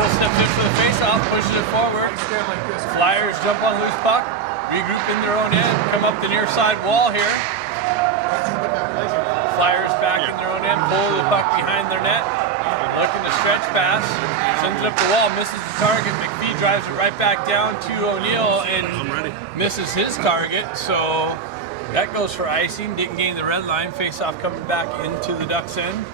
O'Neill steps in for the face-off, pushes it forward. Flyers jump on loose puck, regroup in their own end, come up the near side wall here. Flyers back in their own end, pull the puck behind their net. Looking to stretch pass, sends it up the wall, misses the target. McPhee drives it right back down to O'Neill and misses his target. So that goes for icing. Didn't gain the red line. Face-off coming back into the Ducks' end.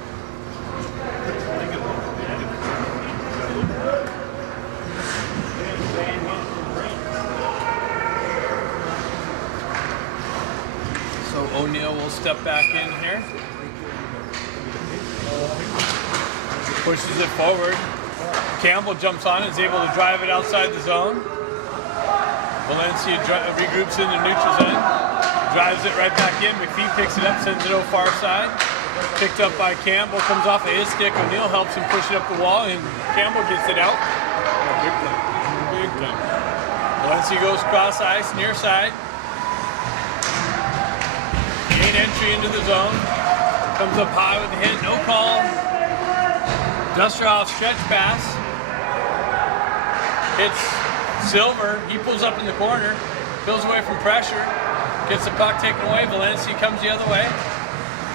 So O'Neill will step back in here. Pushes it forward. Campbell jumps on it, is able to drive it outside the zone. Valencia regroups in the neutral zone. Drives it right back in. McPhee picks it up, sends it over far side. Picked up by Campbell, comes off of his stick. O'Neill helps him push it up the wall, and Campbell gets it out. Big time. Big time. Valencia goes cross ice, near side. Gain entry into the zone. Comes up high with the hit, no call. Dusterhoff stretch pass. Hits Silver. He pulls up in the corner. Pulls away from pressure. Gets the puck taken away. Valencia comes the other way.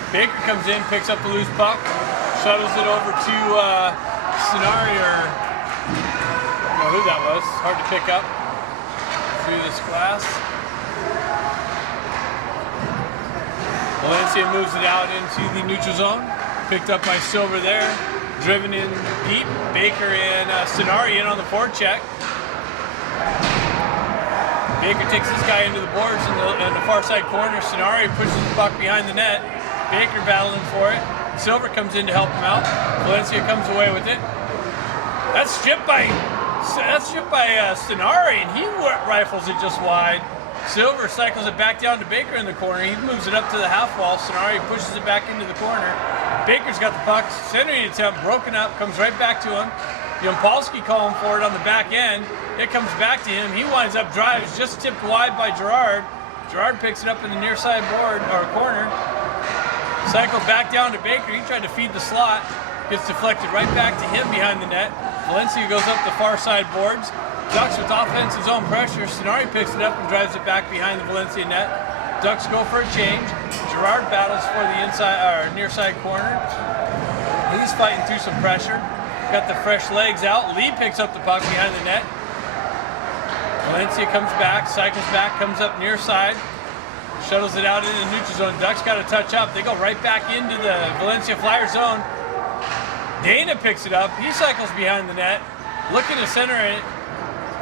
Baker comes in, picks up the loose puck. Shuttles it over to Sonari, or I don't know who that was. Hard to pick up through this glass. Valencia moves it out into the neutral zone. Picked up by Silver there. Driven in deep. Baker and Sonari in on the forecheck. Baker takes this guy into the boards in the far side corner. Sonari pushes the puck behind the net. Baker battling for it. Silver comes in to help him out. Valencia comes away with it. That's stripped by Sonari, and he rifles it just wide. Silver cycles it back down to Baker in the corner. He moves it up to the half wall. Sonari pushes it back into the corner. Baker's got the puck, centering attempt, broken up, comes right back to him. Yampolsky calling for it on the back end. It comes back to him. He winds up drives, just tipped wide by Gerard. Gerard picks it up in the near side board, or corner. Cycles back down to Baker. He tried to feed the slot. Gets deflected right back to him behind the net. Valencia goes up the far side boards. Ducks with offensive zone pressure. Sonari picks it up and drives it back behind the Valencia net. Ducks go for a change. Gerard battles for the inside or near side corner. He's fighting through some pressure. Got the fresh legs out. Lee picks up the puck behind the net. Valencia comes back, cycles back, comes up near side. Shuttles it out into the neutral zone. Ducks got to touch up. They go right back into the Valencia Flyer zone. Dana picks it up. He cycles behind the net. Looking to center it.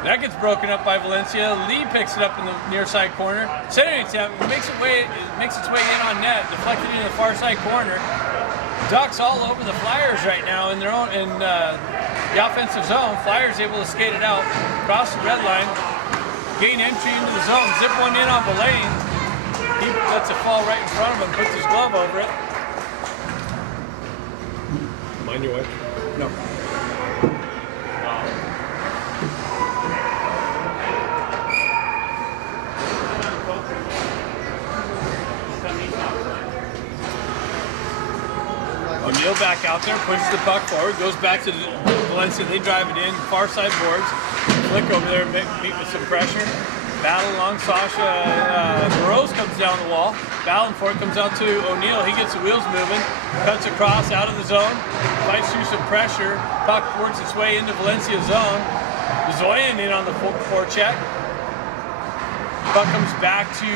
That gets broken up by Valencia. Lee picks it up in the near side corner. Centering attempt makes its way in on net, deflected into the far side corner. Ducks all over the Flyers right now in their own the offensive zone. Flyers able to skate it out, cross the red line, gain entry into the zone, zip one in off the lane. He lets it fall right in front of him, puts his glove over it. Mind your way. No. O'Neill back out there, pushes the puck forward, goes back to Valencia. They drive it in, far side boards. Flick over there, meet with some pressure. Battle along Sasha. Rose comes down the wall. Battling for it, comes out to O'Neill. He gets the wheels moving, cuts across out of the zone, fights through some pressure. Puck works its way into Valencia's zone. Zoyan in on the forecheck. Puck comes back to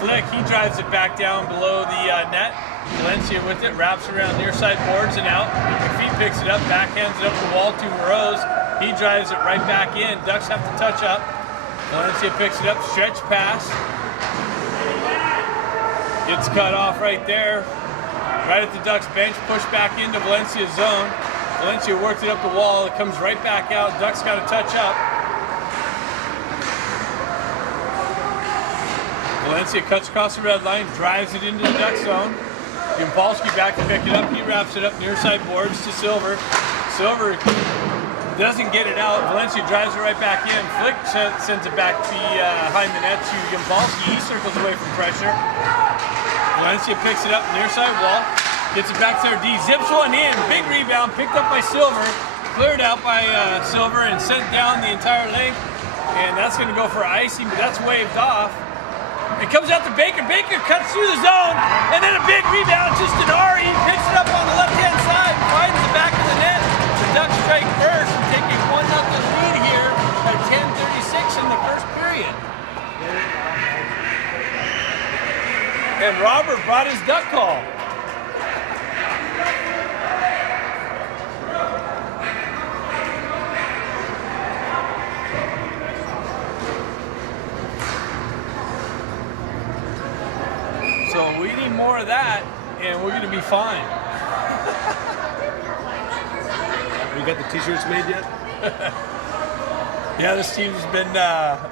Flick. He drives it back down below the net. Valencia with it, wraps around near side boards and out. McPhee picks it up, backhands it up the wall to Moroz. He drives it right back in. Ducks have to touch up. Valencia picks it up, stretch pass. Gets cut off right there. Right at the Ducks bench, push back into Valencia's zone. Valencia worked it up the wall. It comes right back out. Ducks got to touch up. Valencia cuts across the red line, drives it into the Duck zone. Yampolsky back to pick it up. He wraps it up near side boards to Silver. Silver doesn't get it out. Valencia drives it right back in. Flick sends it back behind the net to Yampolsky. He circles away from pressure. Valencia picks it up near side wall. Gets it back to their D. Zips one in. Big rebound picked up by Silver. cleared out by Silver and sent down the entire length, and that's going to go for icing, but that's waved off. It comes out to Baker. Baker cuts through the zone, and then a big rebound to Stenari. He picks it up on the left-hand side, finds the back of the net. The Ducks strike first, and take a 1-0 lead here at 10:36 in the first period. And Robert brought his duck call. So we need more of that, and we're going to be fine. We got the t-shirts made yet? Yeah, this team's been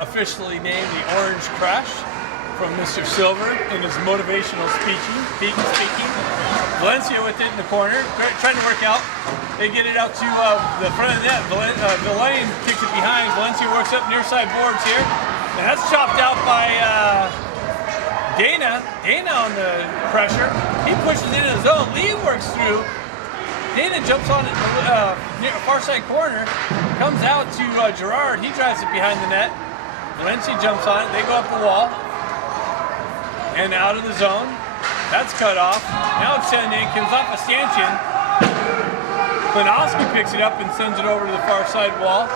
officially named the Orange Crush from Mr. Silver in his motivational speaking. Valencia with it in the corner, trying to work out. They get it out to the front of the net. Villain kicks it behind. Valencia works up near side boards here. And that's chopped out by Dana on the pressure. He pushes into the zone. Lee works through. Dana jumps on it near a far side corner, comes out to Gerard. He drives it behind the net. Valencia jumps on it. They go up the wall and out of the zone. That's cut off. Now it's sent in. Comes off a stanchion. Klinowski picks it up and sends it over to the far side wall.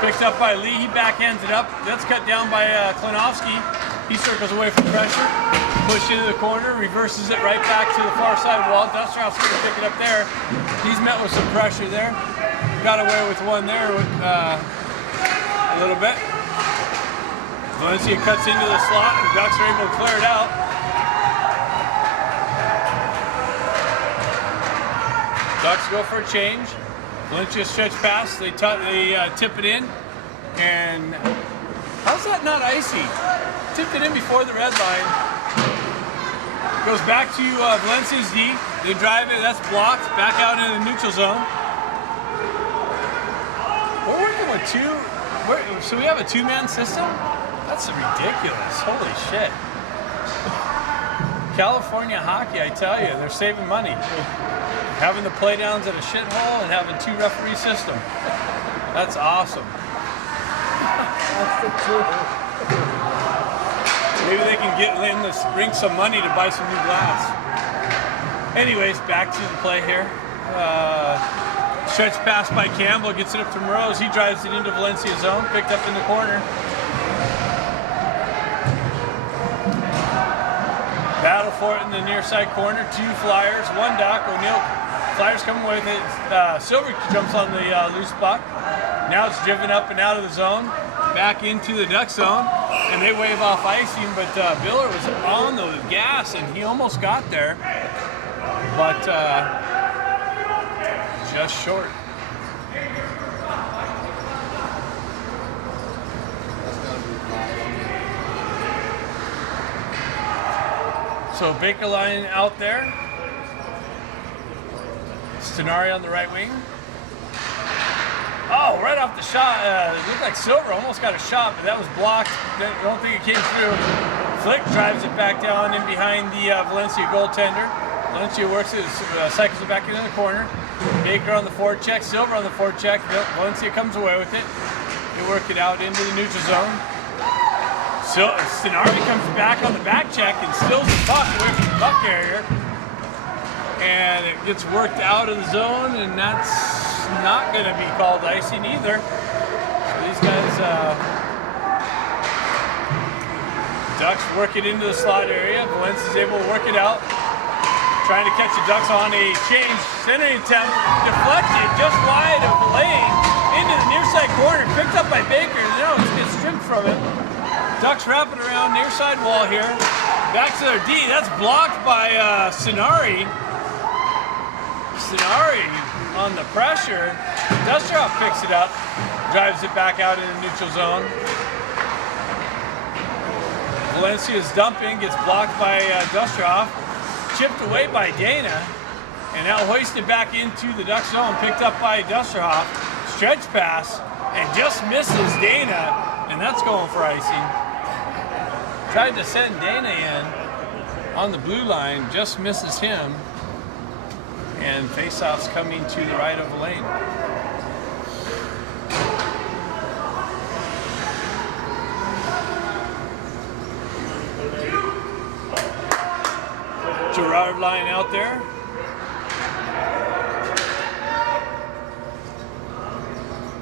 Picked up by Lee. He backhands it up. That's cut down by Klinowski. He circles away from pressure, pushed into the corner, reverses it right back to the far side wall. Dustrop's going to pick it up there. He's met with some pressure there. Got away with one there a little bit. Valencia cuts into the slot, and Ducks are able to clear it out. Ducks go for a change. Valencia stretch pass. They tip it in, and how's that not icy? Tipped it in before the red line. Goes back to Valencia's D. They drive it. That's blocked. Back out into the neutral zone. We're working with two. So we have a two-man system? That's ridiculous. Holy shit. California hockey, I tell you, they're saving money. Having the playdowns at a shithole and having two referee system. That's awesome. That's the truth. Maybe they can get in this ring some money to buy some new glass. Anyways, back to the play here. Stretch pass by Campbell, gets it up to Moroz. He drives it into Valencia's zone, picked up in the corner. Battle for it in the near side corner. Two Flyers, one Duck. O'Neill, Flyers coming with it. Silver jumps on the loose puck. Now it's driven up and out of the zone, back into the Duck zone, and they wave off icing, but Biller was on the gas, and he almost got there, but just short. So Baker line out there. Stenari on the right wing. Oh, right off the shot. It looked like Silver almost got a shot, but that was blocked. I don't think it came through. Flick drives it back down in behind the Valencia goaltender. Valencia works it, cycles it back into the corner. Baker on the forward check, Silver on the forward check. Valencia comes away with it. They work it out into the neutral zone. Stenari comes back on the back check and steals the puck away from the puck carrier. And it gets worked out of the zone, and that's not going to be called icing either. So these guys, Ducks work it into the slot area. Valencia's able to work it out. Trying to catch the Ducks on a change. Centering attempt, deflected just wide of Lane into the near side corner. Picked up by Baker. No, it gets stripped from it. Ducks wrap it around near side wall here. Back to their D. That's blocked by Stenari. Stenari on the pressure. Dustrop picks it up, drives it back out into the neutral zone. Valencia's dumping, gets blocked by Dustrop, chipped away by Dana, and now hoisted back into the Duck zone, picked up by Dustrop. Stretch pass, and just misses Dana, and that's going for icing. Tried to send Dana in on the blue line, just misses him. And face-offs coming to the right of the lane. Gerard line out there.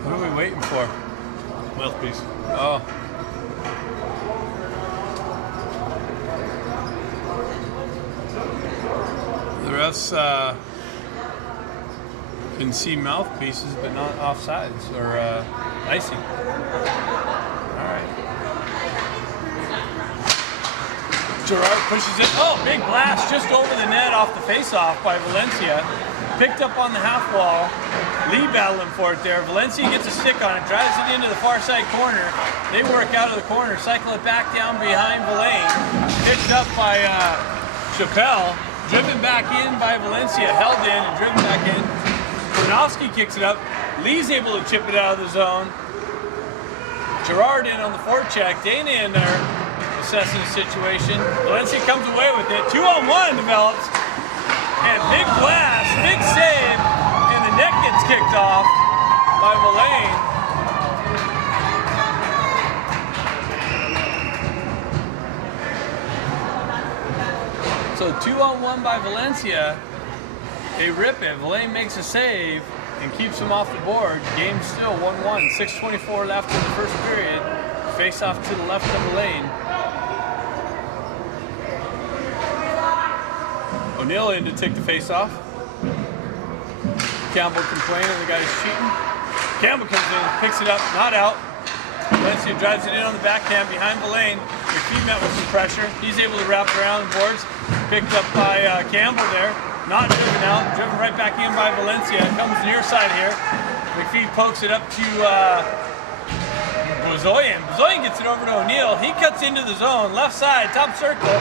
What are we waiting for? Mouthpiece. Oh. The refs can see mouthpieces, but not offsides or icing. All right. Gerard pushes it. Oh, big blast just over the net off the face-off by Valencia. Picked up on the half wall. Lee battling for it there. Valencia gets a stick on it, drives it into the far side corner. They work out of the corner, cycle it back down behind Villain. Picked up by Chappelle. Driven back in by Valencia, held in and driven back in. Kornowski kicks it up. Lee's able to chip it out of the zone. Gerard in on the forecheck. Dana in there assessing the situation. Valencia comes away with it. 2-on-1 develops. And big blast, big save. And the net gets kicked off by Villain. So 2-on-1 by Valencia. They rip it. Villain makes a save and keeps him off the board. Game still 1-1. 6:24 left in the first period. Face off to the left of the lane. O'Neill in to take the face off. Campbell complaining the guy's cheating. Campbell comes in, picks it up, not out. Valencia drives it in on the backhand behind Villain. McPhee met with some pressure. He's able to wrap around the boards. Picked up by Campbell there. Not driven out, driven right back in by Valencia. Comes near side here. McPhee pokes it up to Bozoyan. Bozoyan gets it over to O'Neill. He cuts into the zone, left side, top circle.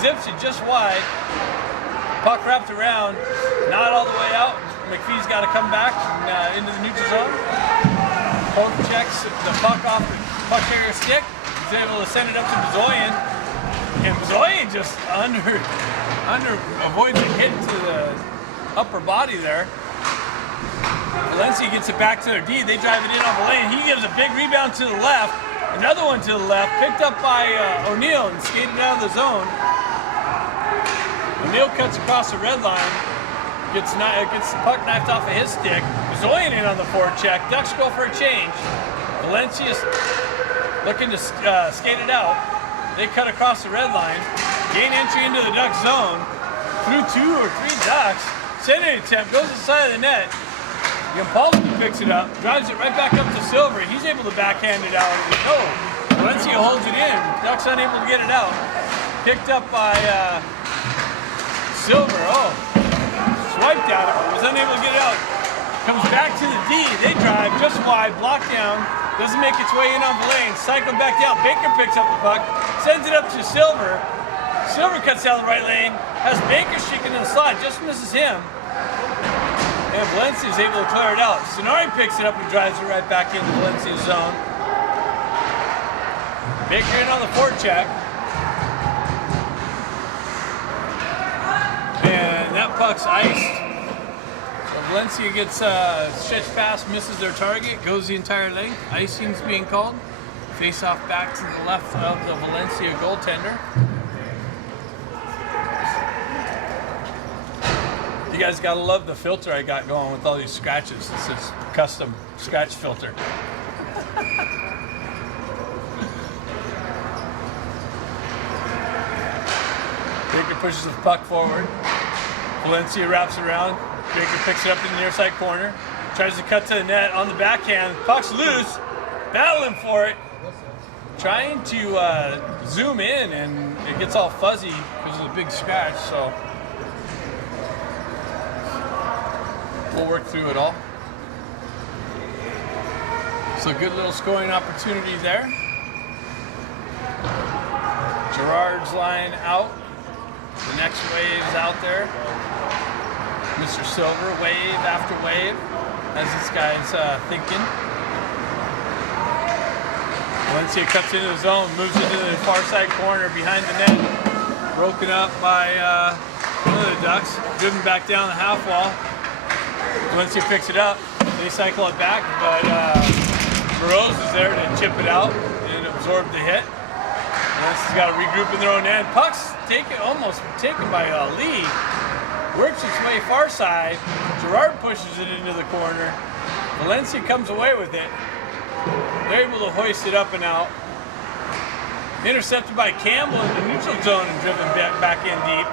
Zips it just wide. Puck wrapped around, not all the way out. McPhee's got to come back into the neutral zone. Poke checks the puck off the puck carrier stick. He's able to send it up to Bozoyan. And Bozoyan just under avoids a hit to the upper body there. Valencia gets it back to their D. They drive it in on Villain. He gives a big rebound to the left. Another one to the left. Picked up by O'Neill and skated out of the zone. O'Neill cuts across the red line. Gets the puck knifed off of his stick. Zoyan in on the forecheck. Ducks go for a change. Valencia's looking to skate it out. They cut across the red line. Gain entry into the Ducks zone. Through 2 or 3 Ducks. Sending attempt. Goes inside of the net. Yampolsky picks it up. Drives it right back up to Silver. He's able to backhand it out. Oh, Valencia holds it in. Ducks unable to get it out. Picked up by Silver. Oh. Swiped at it, but was unable to get it out. Comes back to the D. They drive just wide, blocked down. Doesn't make its way in on Villain. Cycle back down. Baker picks up the puck, sends it up to Silver. Silver cuts down the right lane. Has Baker shaking in the slot, just misses him. And Valencia is able to clear it out. Sonari picks it up and drives it right back into Valencia's zone. Baker in on the forecheck. And that puck's iced. So Valencia gets stretched past, misses their target, goes the entire length. Icing's being called. Face off back to the left of the Valencia goaltender. You guys gotta love the filter I got going with all these scratches. This is custom scratch filter. Baker pushes the puck forward. Valencia wraps around. Baker picks it up in the near side corner. Tries to cut to the net on the backhand. Puck's loose. Battling for it. Trying to zoom in, and it gets all fuzzy because of the big scratch. So we'll work through it all. So good little scoring opportunity there. Gerard's line out. The next wave's out there. Mr. Silver, wave after wave, as this guy's thinking. Valencia cuts into the zone, moves into the far side corner behind the net. Broken up by One of the Ducks driven back down the half wall. Valencia picks it up. They cycle it back, but Burrows is there to chip it out and absorb the hit. Valencia's got to regroup in their own end. Puck's almost taken by Lee. Works its way far side. Gerard pushes it into the corner. Valencia comes away with it. They're able to hoist it up and out. Intercepted by Campbell in the neutral zone and driven back in deep.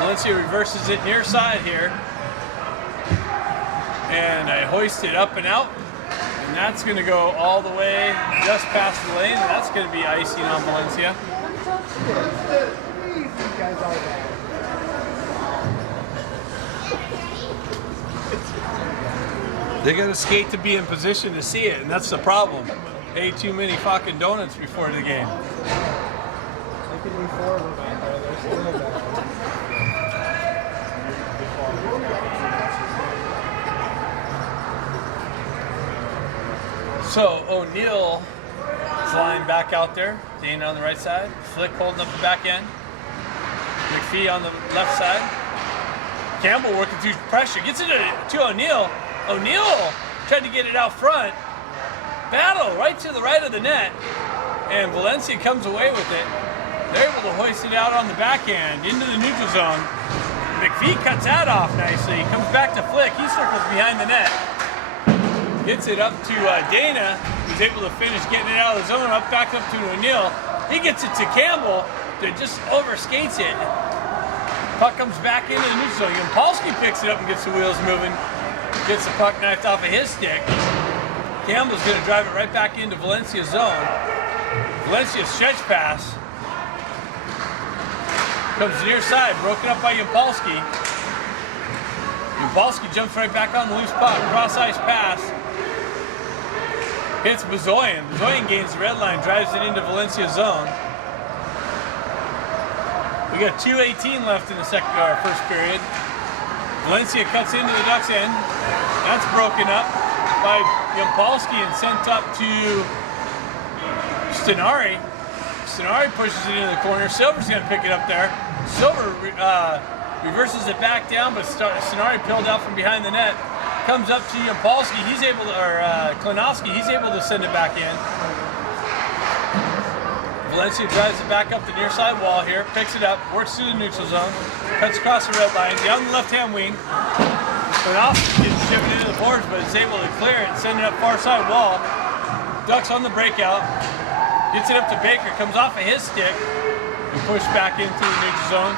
Valencia reverses it near side here. And I hoist it up and out. And that's going to go all the way just past the lane. And that's going to be icing on Valencia. They got to skate to be in position to see it, and that's the problem. Ate too many fucking donuts before the game. They could be 4 of them out there. They're still there. So O'Neal is lying back out there, Dana on the right side, Flick holding up the back end, McPhee on the left side. Campbell working through pressure, gets it to O'Neal. O'Neal tried to get it out front. Battle right to the right of the net, and Valencia comes away with it. They're able to hoist it out on the backhand into the neutral zone. McPhee cuts that off nicely. Comes back to Flick. He circles behind the net. Gets it up to Dana, who's able to finish getting it out of the zone, back up to O'Neal. He gets it to Campbell, that just overskates it. Puck comes back into the neutral zone. Yampolsky picks it up and gets the wheels moving. Gets the puck knifed off of his stick. Campbell's going to drive it right back into Valencia's zone. Valencia's stretch pass comes near side, broken up by Yampolsky. Yampolsky jumps right back on the loose puck. Cross ice pass. Hits Bezoyan. Bezoyan gains the red line, drives it into Valencia's zone. We got 2:18 left in the first period. Valencia cuts into the Ducks end. That's broken up by Yampolsky and sent up to Stenari. Stenari pushes it into the corner. Silver's going to pick it up there. Silver reverses it back down, but Stenari peeled out from behind the net. Comes up to Yampolsky. He's able to, Klinowski, he's able to send it back in. Valencia drives it back up the near side wall here, picks it up, works through the neutral zone, cuts across the red line, down the left-hand wing. Klinowski gets driven into the boards, but is able to clear it and send it up far side wall. Ducks on the breakout, gets it up to Baker, comes off of his stick, and pushed back into the neutral zone.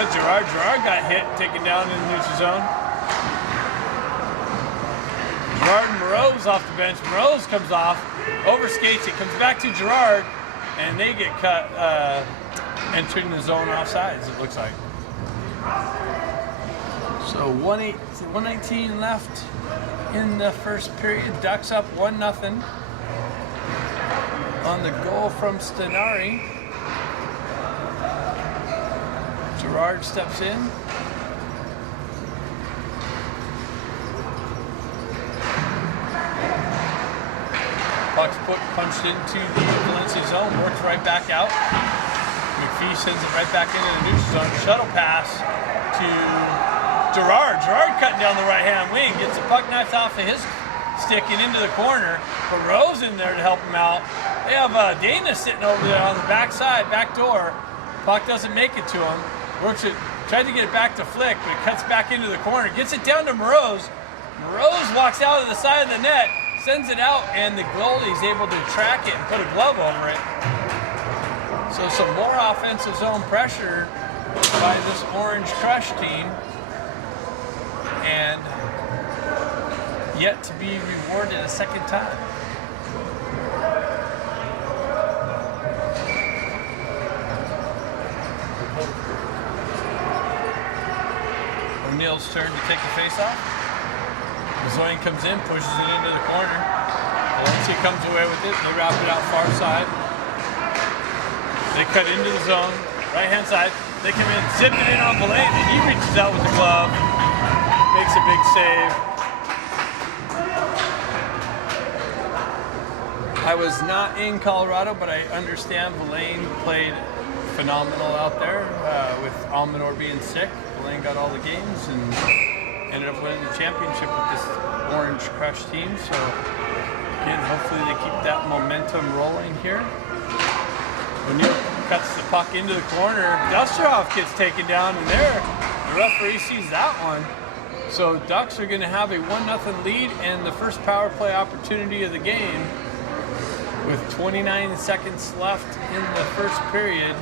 That Gerard got hit, taken down in the neutral zone. Gerard and Moreau's off the bench. Moreau's comes off, overskates it, comes back to Gerard, and they get cut, entering the zone offsides, it looks like. So 1:19 left in the first period. Ducks up 1-0 on the goal from Stenari. Gerard steps in. Puck's punched into the Valencia zone, works right back out. McPhee sends it right back into the neutral zone. Shuttle pass to Gerard. Gerard cutting down the right-hand wing, gets the puck knifed off of his stick and into the corner. Burrow's in there to help him out. They have Dana sitting over there on the backside, back door. Puck doesn't make it to him. Works it, tried to get it back to Flick, but it cuts back into the corner. Gets it down to Moreau's. Moreau's walks out of the side of the net, sends it out, and the goalie's able to track it and put a glove over it. So some more offensive zone pressure by this Orange Crush team, and yet to be rewarded a second time. O'Neal's turn to take the face-off. Bezoyan comes in, pushes it into the corner. Valencia comes away with it. They wrap it out far side. They cut into the zone, right-hand side. They come in, zip it in on Valencia, and he reaches out with the glove, makes a big save. I was not in Colorado, but I understand Villain played phenomenal out there with Almanor being sick. Blaine got all the games and ended up winning the championship with this Orange Crush team. So again, hopefully they keep that momentum rolling here. O'Neill cuts the puck into the corner. Dusterhoff gets taken down, and there the referee sees that one. So Ducks are going to have a 1-0 lead and the first power play opportunity of the game with 29 seconds left in the first period.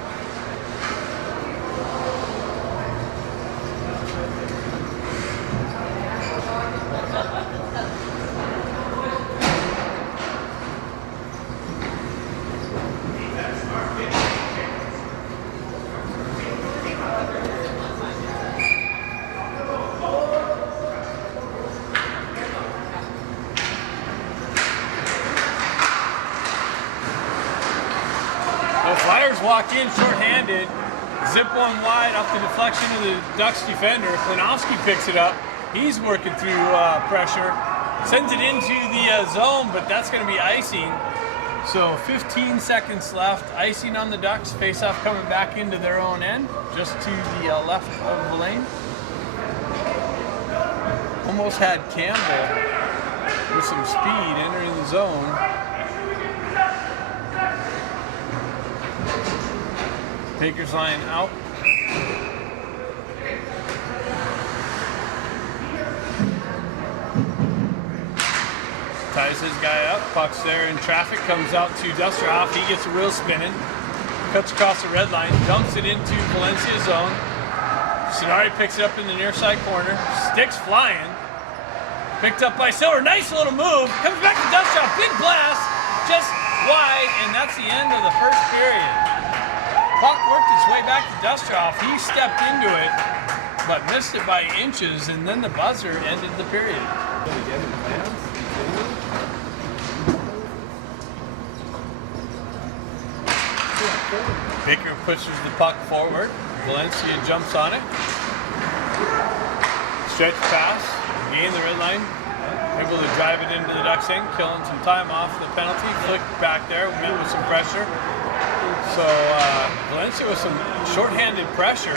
Flyers walk in short-handed, zip one wide off the deflection of the Ducks defender. Klinowski picks it up. He's working through pressure, sends it into the zone, but that's going to be icing. So 15 seconds left. Icing on the Ducks. Face-off coming back into their own end, just to the left of the lane. Almost had Campbell with some speed entering the zone. Baker's line out. Ties his guy up. Puck's there in traffic. Comes out to Dusterhoff. He gets a real spinning. Cuts across the red line. Dumps it into Valencia's zone. Sonari picks it up in the near side corner. Sticks flying. Picked up by Silver. Nice little move. Comes back to Dusterhoff. Big blast. Just wide. And that's the end of the first period. Puck worked its way back to Dusterhoff. He stepped into it, but missed it by inches, and then the buzzer ended the period. Baker pushes the puck forward. Valencia jumps on it. Stretch pass, gain the red line. Able to drive it into the Ducks end, killing some time off the penalty. Flick back there, meet with some pressure. So Valencia with some shorthanded pressure.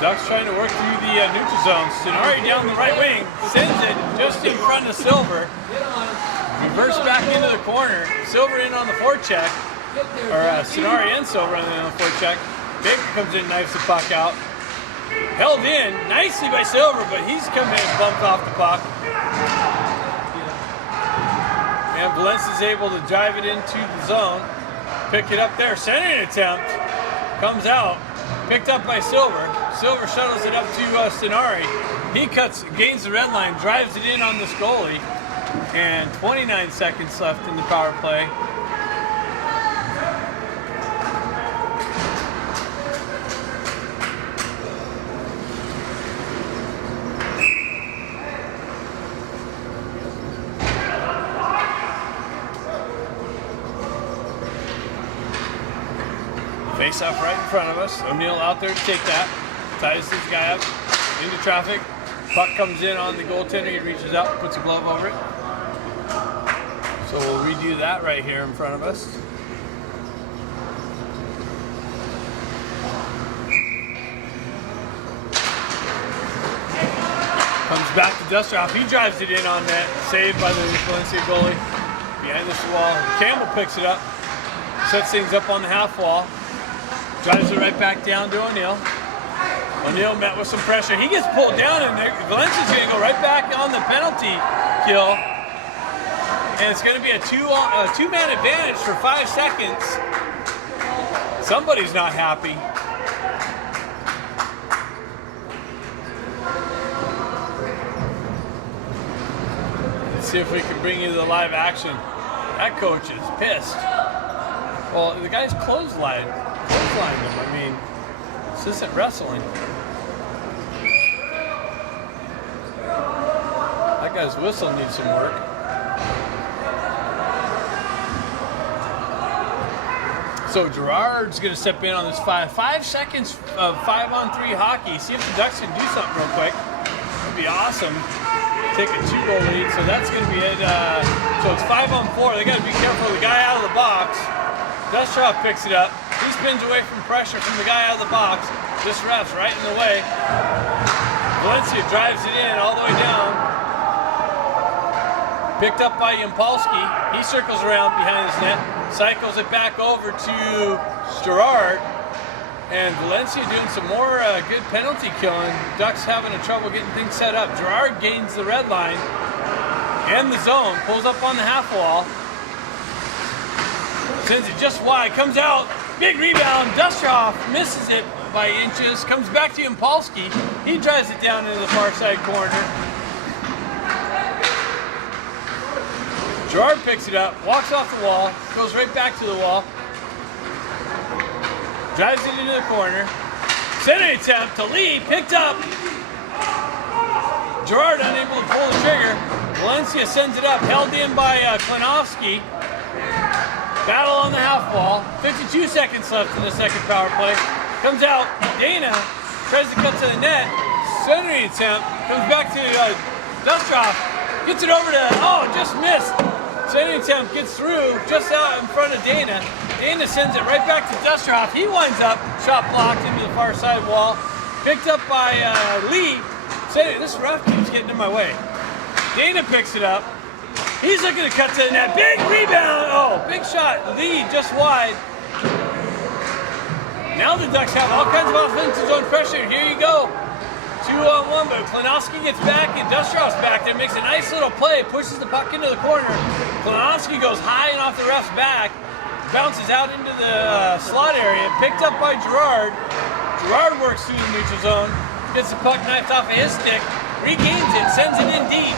Ducks trying to work through the neutral zone. Sonari down the right wing, sends it just in front of Silver. Reverse back into the corner. Silver in on the forecheck. Or Sonari and Silver on the forecheck. Baker comes in, knifes the puck out. Held in nicely by Silver, but he's come in and bumped off the puck. And Valencia's able to drive it into the zone. Pick it up there. Centering attempt. Comes out. Picked up by Silver. Silver shuttles it up to Sonari. He gains the red line, drives it in on this goalie. And 29 seconds left in the power play. Face off right in front of us. O'Neill out there to take that. Ties this guy up into traffic. Puck comes in on the goaltender. He reaches out, puts a glove over it. So we'll redo that right here in front of us. Comes back to Dusterhoff. He drives it in on net. Saved by the Valencia goalie. Behind this wall. Campbell picks it up. Sets things up on the half wall. Drives it right back down to O'Neill. O'Neill met with some pressure. He gets pulled down, and Valencia's going to go right back on the penalty kill. And it's going to be a two-man advantage for 5 seconds. Somebody's not happy. Let's see if we can bring you the live action. That coach is pissed. Well, the guy's clotheslined him. I mean, this isn't wrestling. That guy's whistle needs some work. So Gerard's going to step in on this 5 seconds of 5-on-3 hockey. See if the Ducks can do something real quick. That'd be awesome. Take a 2-goal lead. So that's going to be it. So it's 5-on-4. They got to be careful of the guy out of the box. Dustroff picks it up. He spins away from pressure from the guy out of the box. This ref's right in the way. Valencia drives it in all the way down. Picked up by Yampolsky. He circles around behind his net, cycles it back over to Gerard. And Valencia doing some more good penalty killing. Ducks having a trouble getting things set up. Gerard gains the red line and the zone, pulls up on the half wall. Sends it just wide, comes out, big rebound. Dustroff misses it by inches, comes back to Yampolsky. He drives it down into the far side corner. Gerard picks it up, walks off the wall, goes right back to the wall. Drives it into the corner. Centering attempt to Lee, picked up. Gerard unable to pull the trigger. Valencia sends it up, held in by Klinowski. Battle on the half wall. 52 seconds left in the second power play. Comes out. Dana tries to cut to the net. Centering attempt. Comes back to Dustroff. Gets it over to, just missed. Centering attempt gets through just out in front of Dana. Dana sends it right back to Dustroff. He winds up, shot blocked into the far side wall. Picked up by Lee. This ref keeps getting in my way. Dana picks it up. He's looking to cut to the net. Big rebound. Oh, big shot. Lee just wide. Now the Ducks have all kinds of offensive zone pressure. Here you go. 2-on-1, but Klinowski gets back and Dustroff's back there. Makes a nice little play. Pushes the puck into the corner. Klinowski goes high and off the ref's back. Bounces out into the slot area. Picked up by Gerard. Gerard works through the neutral zone. Gets the puck knifed off of his stick. Regains it. Sends it in deep.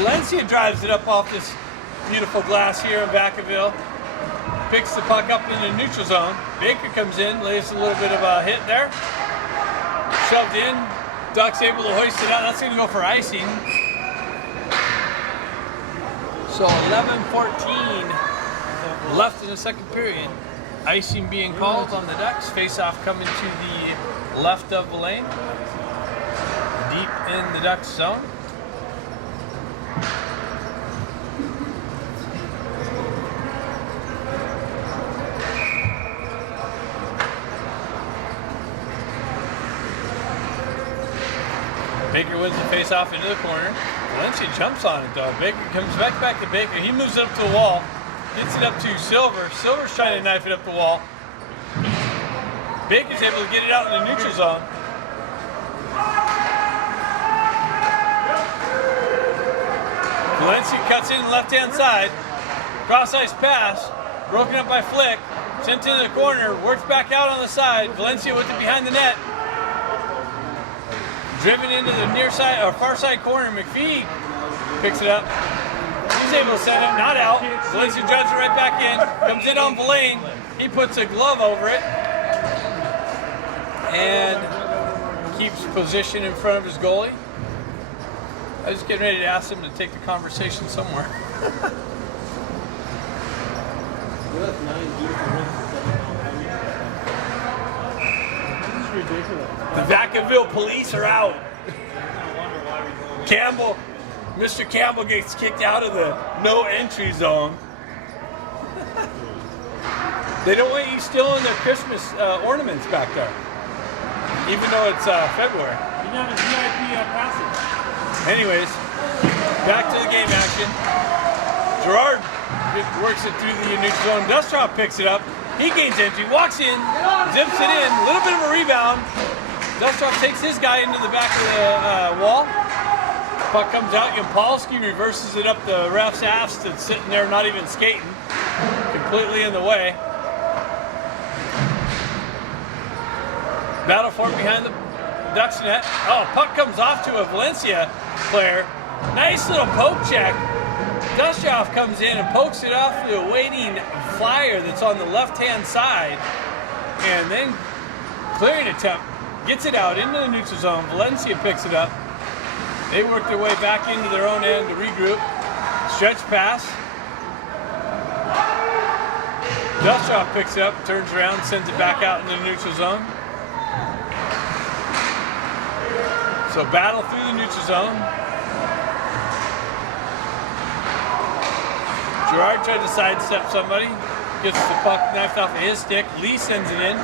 Valencia drives it up off this beautiful glass here in Vacaville. Picks the puck up in the neutral zone. Baker comes in, lays a little bit of a hit there. Shoved in. Ducks able to hoist it out. That's going to go for icing. So 11-14 left in the second period. Icing being called on the Ducks. Face-off coming to the left of the lane. Deep in the Ducks zone. Baker wins the face-off into the corner. Valencia jumps on it though. Baker comes back to Baker. He moves it up to the wall. Gets it up to Silver. Silver's trying to knife it up the wall. Baker's able to get it out in the neutral zone. Valencia cuts in the left-hand side. Cross-ice pass. Broken up by Flick. Sent into the corner. Works back out on the side. Valencia with it behind the net. Driven into the near side or far side corner. McPhee picks it up. He's able to send it, not out. Valencia drives it right back in. Comes in on Verlaine. He puts a glove over it. And keeps position in front of his goalie. I was getting ready to ask him to take the conversation somewhere. The Vacaville police are out. Campbell, Mr. Campbell gets kicked out of the no entry zone. They don't want you stealing their Christmas ornaments back there, even though it's February. You have a VIP passage. Anyways, back to the game action. Gerard works it through the neutral zone. Dustroff picks it up. He gains entry, walks in, zips it in, a little bit of a rebound. Dustroff takes his guy into the back of the wall. Puck comes out, Yampolsky reverses it up the ref's ass that's sitting there not even skating. Completely in the way. Battle for it behind the Ducks net. Oh, puck comes off to a Valencia player. Nice little poke check. Dustroff comes in and pokes it off the waiting flyer that's on the left-hand side. And then clearing attempt. Gets it out into the neutral zone. Valencia picks it up. They work their way back into their own end to regroup. Stretch pass. Dustroff picks it up, turns around, sends it back out into the neutral zone. So battle through the neutral zone. Gerard tried to sidestep somebody. Gets the puck knifed off of his stick. Lee sends it in.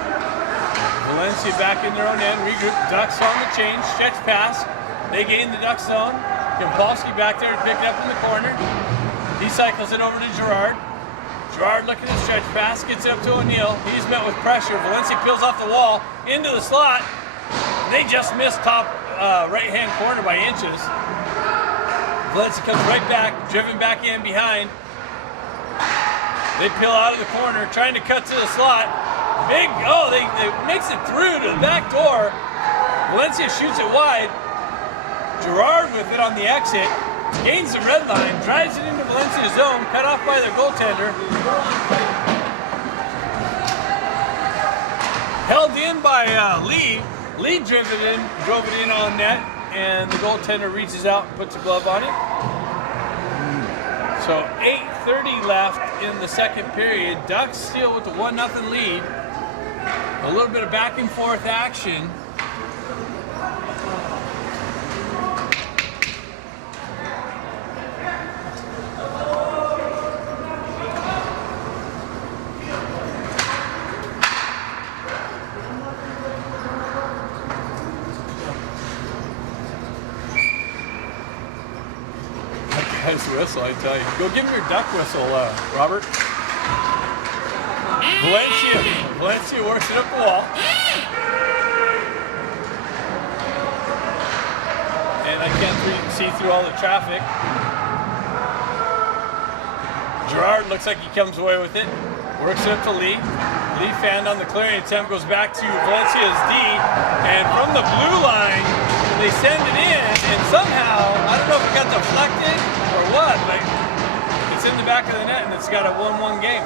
Valencia back in their own end. Regroup. Ducks on the change. Stretch pass. They gain the Duck zone. Kompolsky back there to pick it up in the corner. He cycles it over to Gerard. Gerard looking at stretch pass. Gets it up to O'Neill. He's met with pressure. Valencia peels off the wall. Into the slot. They just missed top right-hand corner by inches. Valencia comes right back. Driven back in behind. They peel out of the corner, trying to cut to the slot. Big, they makes it through to the back door. Valencia shoots it wide. Gerard with it on the exit, gains the red line, drives it into Valencia's zone, cut off by their goaltender. Held in by Lee. Lee drove it in on net, and the goaltender reaches out and puts a glove on it. So 8:30 left in the second period. Ducks still with the 1-0 lead. A little bit of back and forth action. His whistle, I tell you. Go give him your duck whistle, Robert. Valencia works it up the wall. And I can't see through all the traffic. Gerard looks like he comes away with it. Works it up to Lee. Lee fanned on the clearing attempt, goes back to Valencia's D. And from the blue line, they send it in. And somehow, I don't know if it got deflected or what, but it's in the back of the net and it's got a 1-1 game.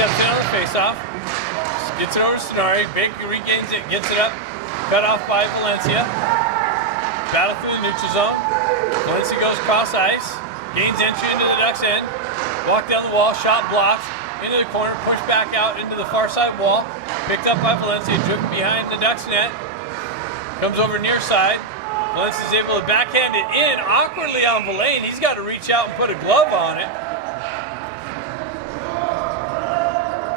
Steps in on the face-off, gets it over to Sonari. Baker regains it, gets it up, cut off by Valencia. Battle through the neutral zone. Valencia goes cross ice, gains entry into the Ducks end, walk down the wall, shot blocked, into the corner, push back out into the far side wall, picked up by Valencia, driven behind the Ducks net, comes over near side. Valencia's able to backhand it in awkwardly on Villain. He's got to reach out and put a glove on it.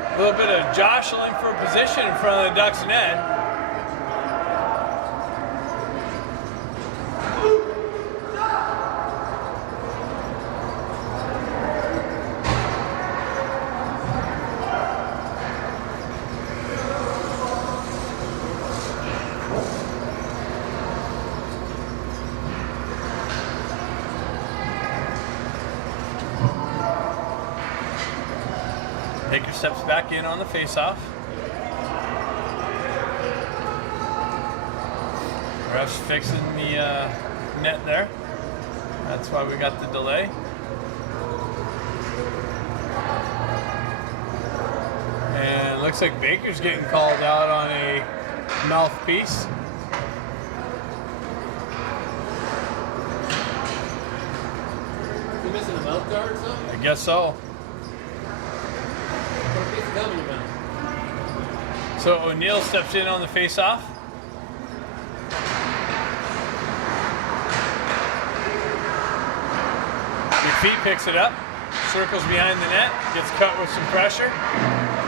A little bit of jostling for position in front of the Ducks net. Baker steps back in on the face-off. Ref's fixing the net there. That's why we got the delay. And it looks like Baker's getting called out on a mouthpiece. You missing a mouth guard or something? I guess so. So O'Neill steps in on the face-off. McPhee picks it up, circles behind the net, gets cut with some pressure.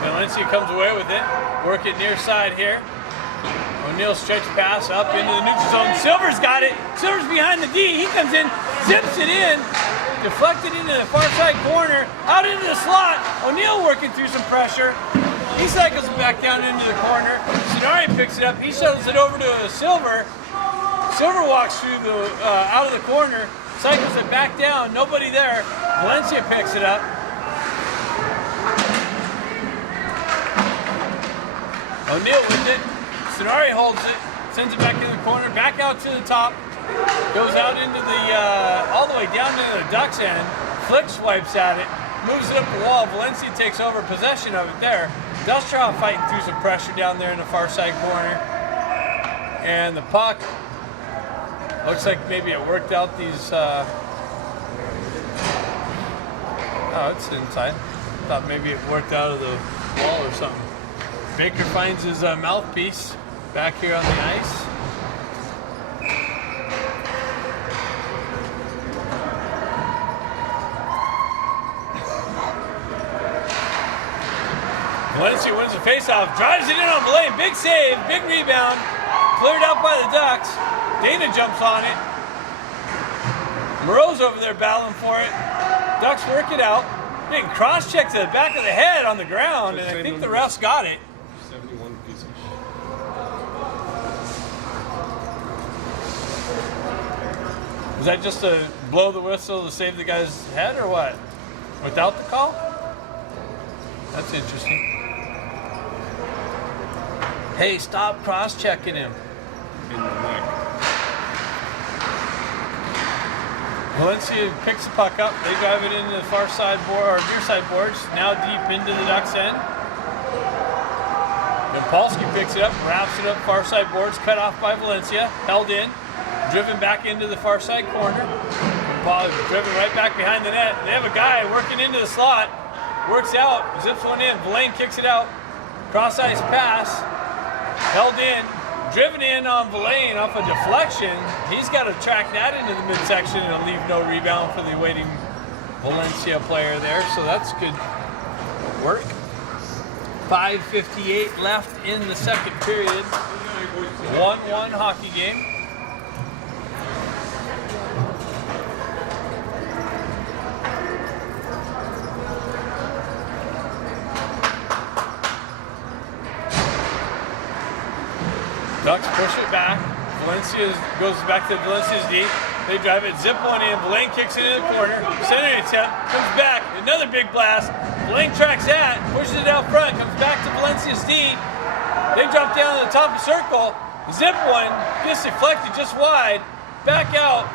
Valencia comes away with it. Work it near side here. O'Neill stretch pass up into the neutral zone. Silver's got it. Silver's behind the D. He comes in, zips it in, deflected into the far side corner, out into the slot. O'Neill working through some pressure. He cycles it back down into the corner. Sonari picks it up. He shuttles it over to Silver. Silver walks through the out of the corner, cycles it back down. Nobody there. Valencia picks it up. O'Neill with it. Sonari holds it, sends it back in the corner, back out to the top. goes out into the, all the way down into the Ducks end. Flick swipes at it, moves it up the wall. Valencia takes over possession of it there. Dusterhoff fighting through some pressure down there in the far side corner. And the puck, looks like maybe it worked out these, oh, it's inside. Thought maybe it worked out of the wall or something. Baker finds his mouthpiece back here on the ice. Valencia wins the faceoff, drives it in on Blaine, big save, big rebound, cleared out by the Ducks. Dana jumps on it. Moreau's over there battling for it. Ducks work it out. Big cross check to the back of the head on the ground, and I think the refs got it. 71 pieces. Was that just to blow the whistle to save the guy's head, or what? Without the call? That's interesting. Hey, stop cross-checking him. In the neck. Valencia picks the puck up. They drive it into the far side board, or near side boards, now deep into the Ducks end. Napolsky picks it up, wraps it up far side boards, cut off by Valencia, held in, driven back into the far side corner. Ball driven right back behind the net. They have a guy working into the slot, works out, zips one in. Blaine kicks it out, cross ice pass, held in. Driven in on Villain off a deflection. He's got to track that into the midsection and leave no rebound for the awaiting Valencia player there. So that's good work. 5:58 left in the second period. 1-1 hockey game. Ducks push it back. Valencia goes back to Valencia's D. They drive it, zip one in. Blaine kicks it in the corner. Center attempt, comes back. Another big blast. Blaine tracks that, pushes it out front, comes back to Valencia's D. They jump down to the top of the circle. Zip one, gets deflected just wide. Back out.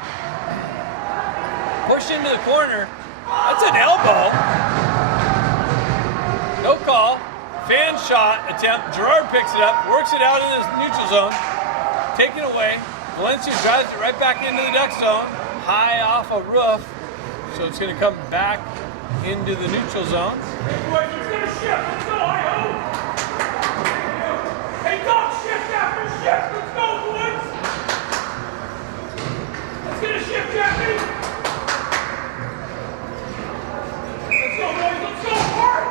Push into the corner. That's an elbow. No call. Fan shot attempt. Gerard picks it up, works it out in the neutral zone. Taken away. Valencia drives it right back into the Duck zone, high off a roof. So it's going to come back into the neutral zone. Hey, boys, let's get a shift. Let's go, hi-ho. Hey, dog, shift after shift. Let's go, boys. Let's get a shift, Jackie. Let's go, boys. Let's go hard.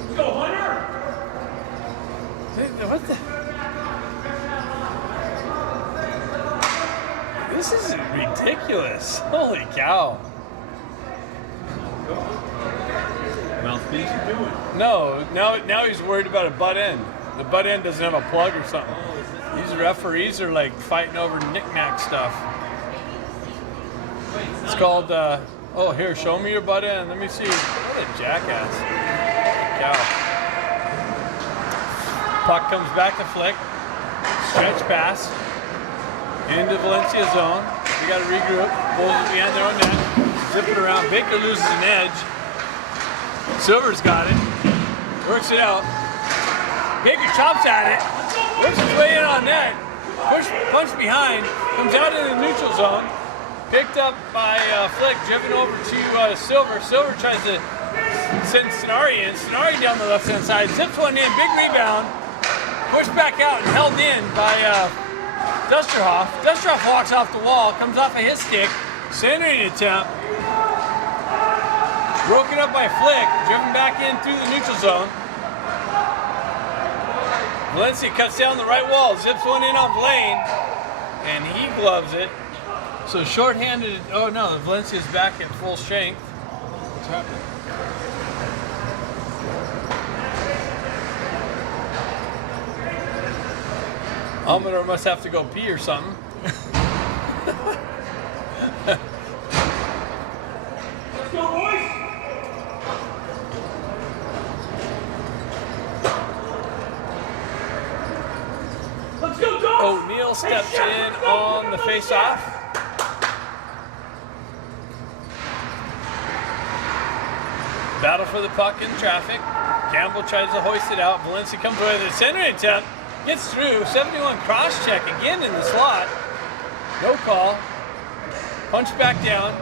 Let's go, Hunter. What the? This is ridiculous. Holy cow. Mouthpiece? No, now he's worried about a butt end. The butt end doesn't have a plug or something. These referees are like fighting over knick-knack stuff. It's called, oh, here, show me your butt end. Let me see. What a jackass. Cow. Puck comes back to Flick. Stretch pass into Valencia zone. We got to regroup. Bulls it behind their own net. Zip it around. Baker loses an edge. Silver's got it. Works it out. Baker chops at it. Works his way in on net. Punch behind. Comes out in the neutral zone. Picked up by Flick. Driven over to Silver. Silver tries to send Stenari in. Stenari down the left-hand side. Zips one in. Big rebound. Pushed back out and held in by Dusterhoff. Dusterhoff walks off the wall, comes off of his stick, centering attempt. Broken up by Flick, driven back in through the neutral zone. Valencia cuts down the right wall, zips one in on Blaine, and he gloves it. So shorthanded, oh no, Valencia's back at full strength. What's happening? Almador must have to go pee or something. Let's go, boys. Chappelle steps in on the face-off. Battle for the puck in traffic. Campbell tries to hoist it out. Valencia comes away with a centering attempt. Gets through. 71 cross-check again in the slot. No call. Punch back down.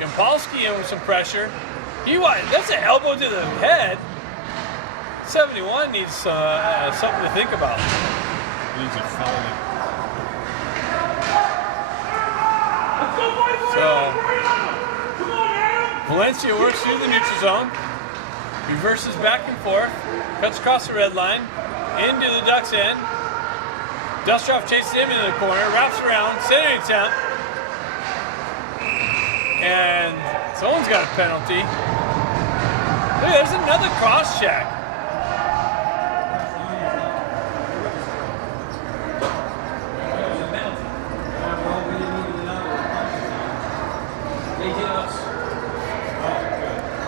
Yampolsky in with some pressure. That's an elbow to the head. 71 needs something to think about. Needs a foul. So Valencia works through the neutral zone. Reverses back and forth. Cuts across the red line. Into the Ducks end. Dustroff chases him into the corner. Wraps around. Centering attempt. And someone's got a penalty. Look, there's another cross check.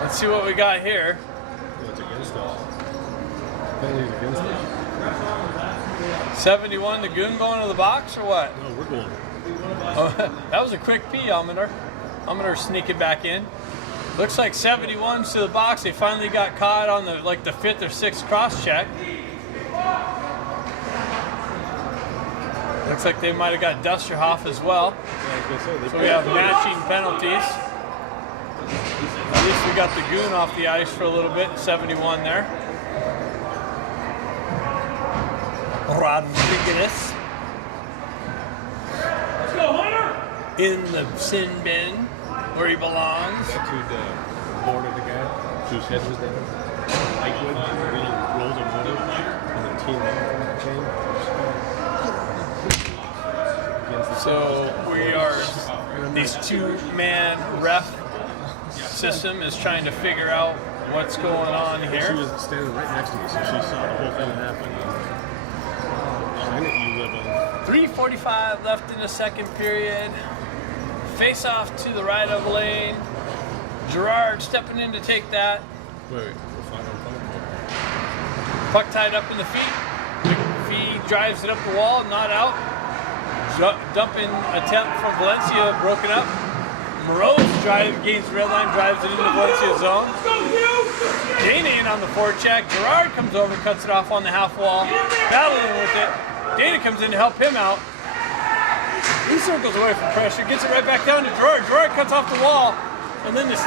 Let's see what we got here. That's against us. Penalty's against us. 71, the goon going to the box or what? No, we're going. Oh, that was a quick P, Almaner. Almaner sneaking back in. Looks like 71's to the box. They finally got caught on the fifth or sixth cross check. Looks like they might have got Dusterhoff as well. So we have matching penalties. At least we got the goon off the ice for a little bit. 71 there. Rodriguez Let's go, Hunter! in the sin bin where he belongs. Got to the board of the guy whose head was down. Lakewood, and then he rolled him with it, and the team came. So we are, these two-man ref system is trying to figure out what's going on She here. was standing right next to me, so she saw the whole thing happen. You live on. 3:45 left in the second period. Face off to the right of the lane. Gerard stepping in to take that. Wait, we're 5 on 5. Puck tied up in the feet. McPhee drives it up the wall, not out. Dumping attempt from Valencia, broken up. Moreau's gains the red line, drives it into Valencia's zone. Dana in on the forecheck. Gerard comes over, cuts it off on the half wall, battling with it. Dana comes in to help him out. He circles away from pressure, gets it right back down to Gerard. Gerard cuts off the wall, and then the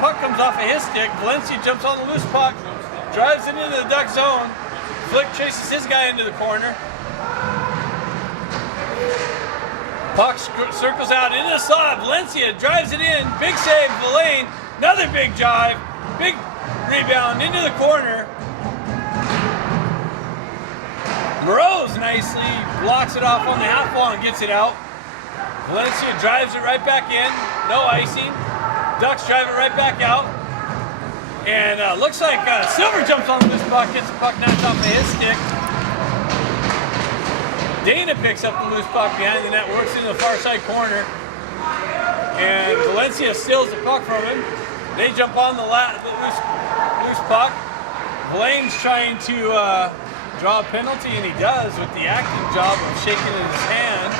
puck comes off of his stick. Valencia jumps on the loose puck, drives it into the Duck zone. Flick chases his guy into the corner. Puck circles out into the slot. Valencia drives it in. Big save, Villain. Another big drive. Big rebound into the corner. Moreau's nicely blocks it off on the half wall and gets it out. Valencia drives it right back in. No icing. Ducks drive it right back out. And looks like Silver jumps on this puck, gets the puck knocked off of his stick. Dana picks up the loose puck behind the net, works into the far side corner. And Valencia steals the puck from him. They jump on the loose puck. Blaine's trying to draw a penalty, and he does with the acting job of shaking his hand.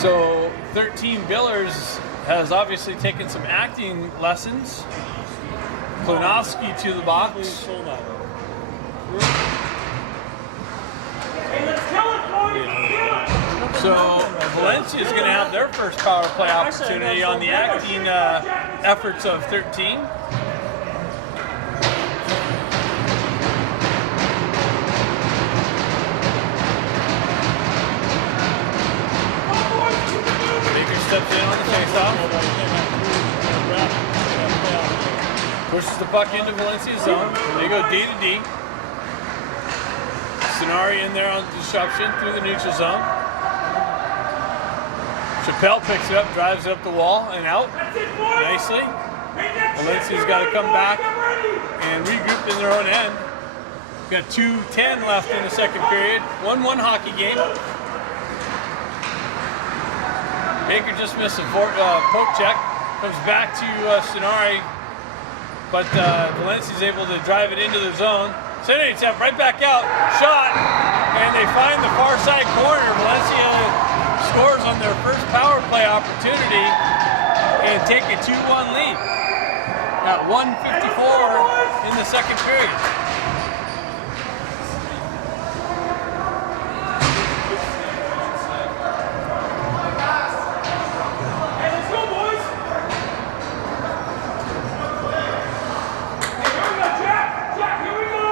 So 13 Billers has obviously taken some acting lessons. Klonowski to the box. Hey, let's kill it, boys! Kill it! So Valencia is going to have their first power play opportunity on the acting efforts of 13. Baker steps in on the faceoff. Pushes the puck into Valencia's zone. They go D to D. Sonari in there on disruption through the neutral zone. Chappelle picks it up, drives it up the wall and out nicely. Valencia's got to come back and regroup in their own end. Got 2:10 left in the second period. 1-1 hockey game. Baker just missed a poke check. Comes back to Sonari, but Valencia's able to drive it into the zone. Centering attempt right back out. Shot. and they find the far side corner. Valencia scores on their first power play opportunity and take a 2-1 lead. Got 1:54 in the second period. Hey, let's go, boys. Hey, here we go, Jack. Jack, here we go.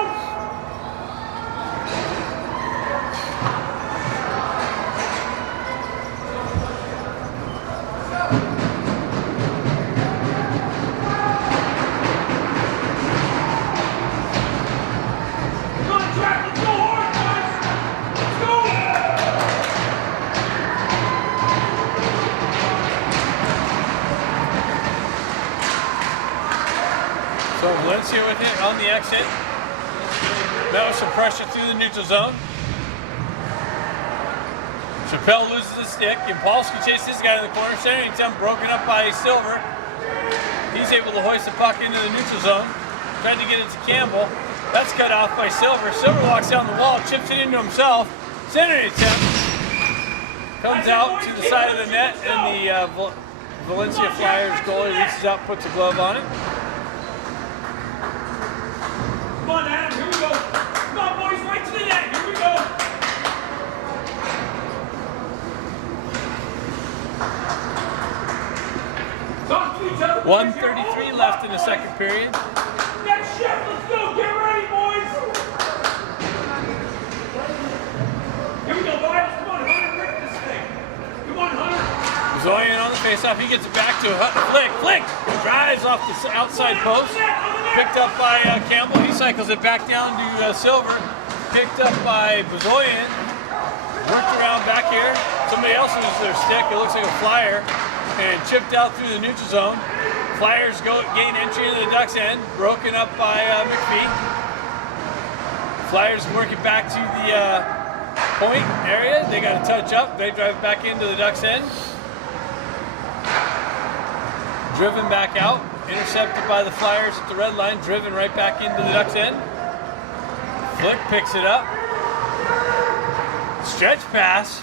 Come on, Jack, let's go hard, guys. Let's go. So Valencia with it on the exit. Met with some pressure through the neutral zone. Chappelle loses the stick. Impulski chases this guy in the corner. Centering attempt broken up by Silver. He's able to hoist the puck into the neutral zone. Trying to get it to Campbell. That's cut off by Silver. Silver walks down the wall, chips it into himself. Centering attempt. Comes out to the side of the net, and the Valencia Flyers goalie reaches out, puts a glove on it. Come on, Adam, here we go. Come on, boys, right to the net. Here we go. Talk to each other. boys. 1:33 left in the second period. Next shift, let's go. Get ready, boys. Here we go, Biles. Come on, Hunter, rip this thing. Come on, Hunter. Zoyan on the faceoff. He gets it back to Flick. Flick drives off the outside post. Picked up by Campbell. He cycles it back down to Silver. Picked up by Bazoyan. Worked around back here. Somebody else loses their stick. It looks like a Flyer. And chipped out through the neutral zone. Flyers gain entry into the Ducks end. Broken up by McPhee. Flyers work it back to the point area. They got to touch up. They drive back into the Ducks end. Driven back out. Intercepted by the Flyers at the red line. Driven right back into the Ducks end. Flick picks it up. Stretch pass.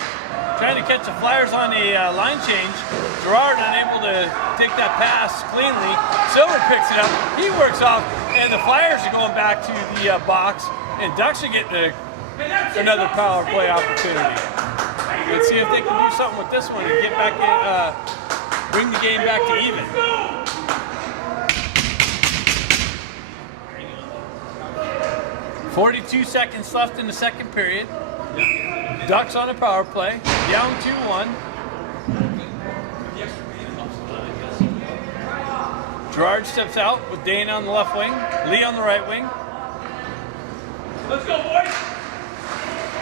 Trying to catch the Flyers on a line change. Gerard unable to take that pass cleanly. Silver picks it up. He works off, and the Flyers are going back to the box, and Ducks are getting another power play opportunity. Let's see if they can do something with this one and get back in, bring the game back to even. 42 seconds left in the second period. Ducks on a power play, down 2-1. Gerard steps out with Dana on the left wing, Lee on the right wing. Let's go, boys.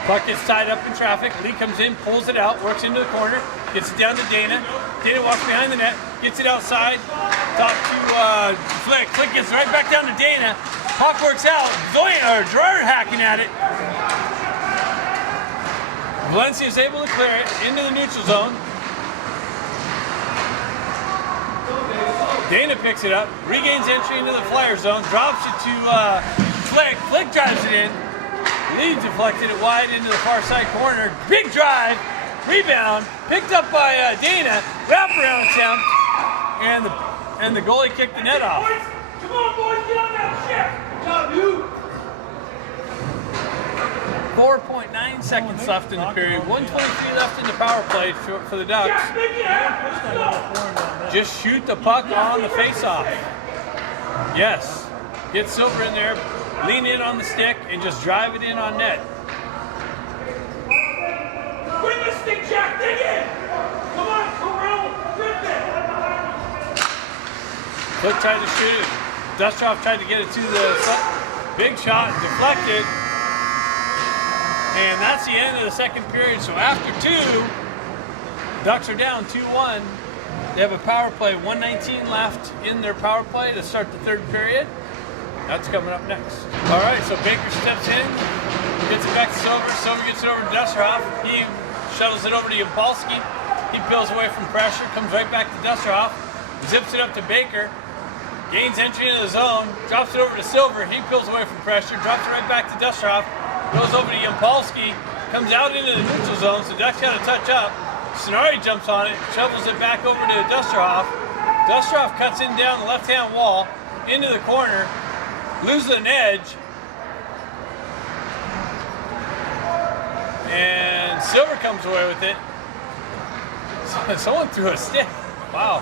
Puck gets tied up in traffic. Lee comes in, pulls it out, works into the corner, gets it down to Dana. Dana walks behind the net, gets it outside, top to Flick. Flick gets right back down to Dana. Puck works out. Gerard hacking at it. Valencia is able to clear it into the neutral zone. Dana picks it up, regains entry into the Flyer zone, drops it to Flick. Flick drives it in. Lee deflected it wide into the far side corner. Big drive, rebound, picked up by Dana. Wraparound attempt, and the goalie kicked the net off. Boys, come on, boys, get on that shift. Good job, you. 4.9 seconds left in the period. 1:23 left in the power play for the Ducks. Jack, make it happen. Let's go. Just shoot the puck on the face-off. Yes. Get Silver in there, lean in on the stick, and just drive it in on net. Bring the stick, Jack. Dig in. Come on, Corral. Rip it. Flick tried to shoot it. Dustrov tried to get it to the big shot, deflected. And that's the end of the second period. So after two, Ducks are down 2-1. They have a power play, 1:19 left in their power play to start the third period. That's coming up next. All right, so Baker steps in, gets it back to Silver. Silver gets it over to Dustrov. He shuttles it over to Yapolski. He peels away from pressure, comes right back to Dustrov, zips it up to Baker, gains entry into the zone, drops it over to Silver. He peels away from pressure, drops it right back to Dustrov. Goes over to Yampolski, comes out into the neutral zone, so Ducks got to touch up. Sonari jumps on it, shovels it back over to Dusterhoff. Dusterhoff cuts in down the left-hand wall, into the corner, loses an edge, and Silver comes away with it. Someone threw a stick. Wow.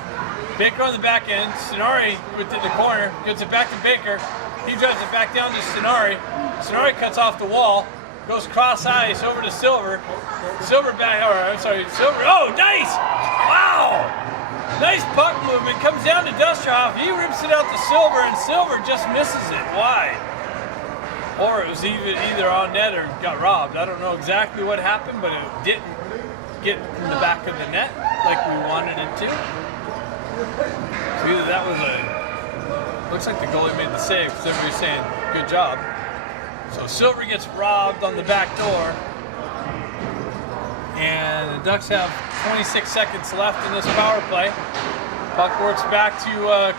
Baker on the back end. Sonari within the corner. Gets it back to Baker. He drives it back down to Sonari. Sonari cuts off the wall. Goes cross ice over to Silver. Silver back. I'm sorry. Silver. Oh, nice! Wow! Nice puck movement. Comes down to Dusterhoff. He rips it out to Silver, and Silver just misses it wide. Or it was either on net or got robbed. I don't know exactly what happened, but it didn't get in the back of the net like we wanted it to. So either that was looks like the goalie made the save because everybody's saying good job. So Silver gets robbed on the back door, and the Ducks have 26 seconds left in this power play. Puck works back to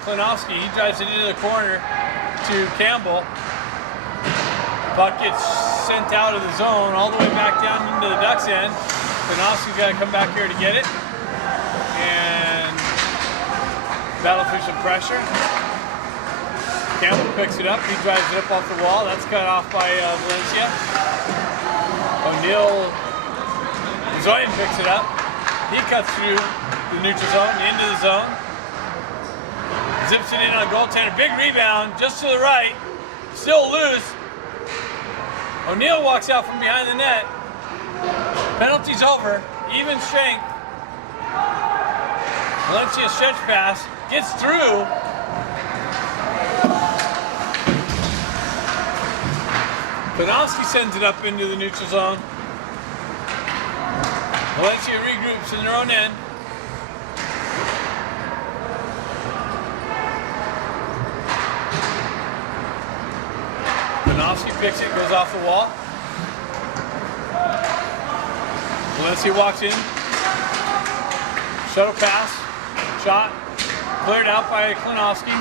Klinowski. He drives it into the corner to Campbell. Puck gets sent out of the zone all the way back down into the Ducks end. Klinowski's got to come back here to get it and battle through some pressure. Campbell picks it up. He drives it up off the wall. That's cut off by Valencia. O'Neill, Zoyan picks it up. He cuts through the neutral zone, into the zone. Zips it in on goaltender. Big rebound just to the right. Still loose. O'Neill walks out from behind the net. Penalty's over. Even strength. Valencia stretch pass. Gets through. Klinowski sends it up into the neutral zone. Valencia regroups in their own end. Klinowski picks it, goes off the wall. Valencia walks in. Shuttle pass. Shot. Cleared out by Klinowski.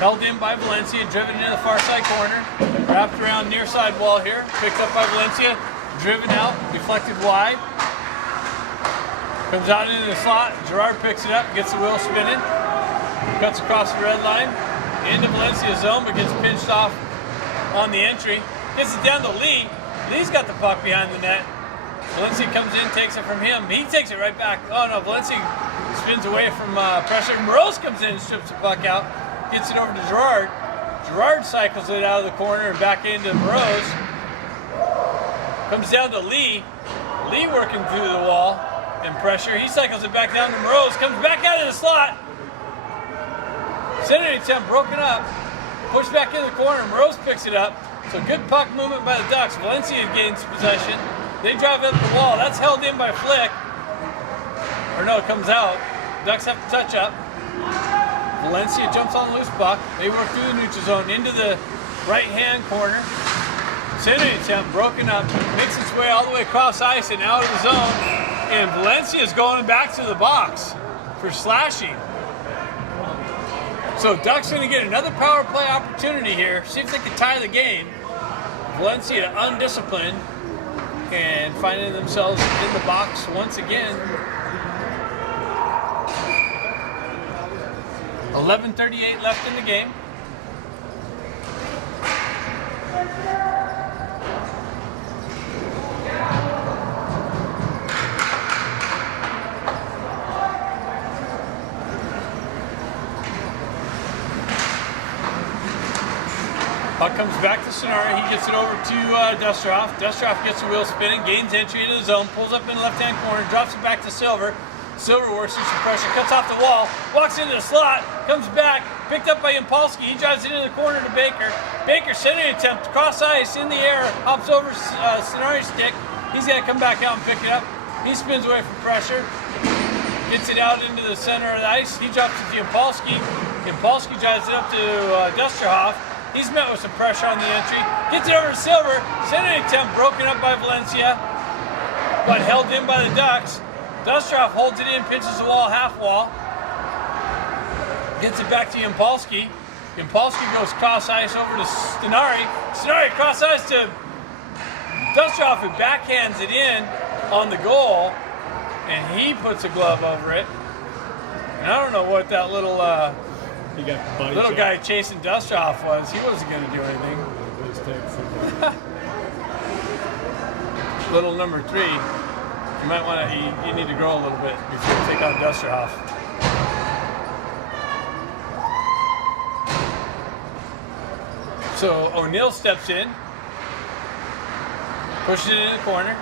Held in by Valencia, driven into the far side corner. Wrapped around near side wall here. Picked up by Valencia. Driven out, deflected wide. Comes out into the slot. Gerard picks it up, gets the wheel spinning. Cuts across the red line. Into Valencia's zone, but gets pinched off on the entry. Gets it down to Lee. Lee's got the puck behind the net. Valencia comes in, takes it from him. He takes it right back. Oh no, Valencia spins away from pressure. Morose comes in and strips the puck out. Gets it over to Gerard. Gerard cycles it out of the corner and back into Morose. Comes down to Lee. Lee working through the wall and pressure. He cycles it back down to Morose. Comes back out of the slot. Center attempt broken up. Pushed back in the corner. Morose picks it up. So good puck movement by the Ducks. Valencia gains possession. They drive up the wall. That's held in by Flick. Or no, it comes out. Ducks have to touch up. Valencia jumps on the loose puck. They work through the neutral zone into the right-hand corner. Center attempt broken up. Makes its way all the way across ice and out of the zone. And Valencia is going back to the box for slashing. So Ducks going to get another power play opportunity here. See if they can tie the game. Valencia undisciplined and finding themselves in the box once again. 11:38 left in the game. Puck comes back to Sonari. He gets it over to Dusterhoff. Dusterhoff gets the wheel spinning, gains entry into the zone, pulls up in the left-hand corner, drops it back to Silver. Silver works through some pressure, cuts off the wall, walks into the slot, comes back, picked up by Impolsky. He drives it into the corner to Baker. Baker centering attempt, cross ice in the air, hops over Sonari's stick. He's got to come back out and pick it up. He spins away from pressure, gets it out into the center of the ice. He drops it to Impolsky. Impolsky drives it up to Dusterhoff. He's met with some pressure on the entry. Gets it over to Silver. Centering attempt broken up by Valencia, but held in by the Ducks. Dusterhoff holds it in, pinches the wall, half wall. Gets it back to Impolsky. Impolsky goes cross ice over to Stenari. Stenari cross ice to Dustoff who backhands it in on the goal, and he puts a glove over it. And I don't know what that little He got body little check. guy chasing Dustoff was. He wasn't going to do anything. His tag football. Little number 3, you might want to, you need to grow a little bit before you take on Dustoff. So O'Neill steps in, pushes it in the corner.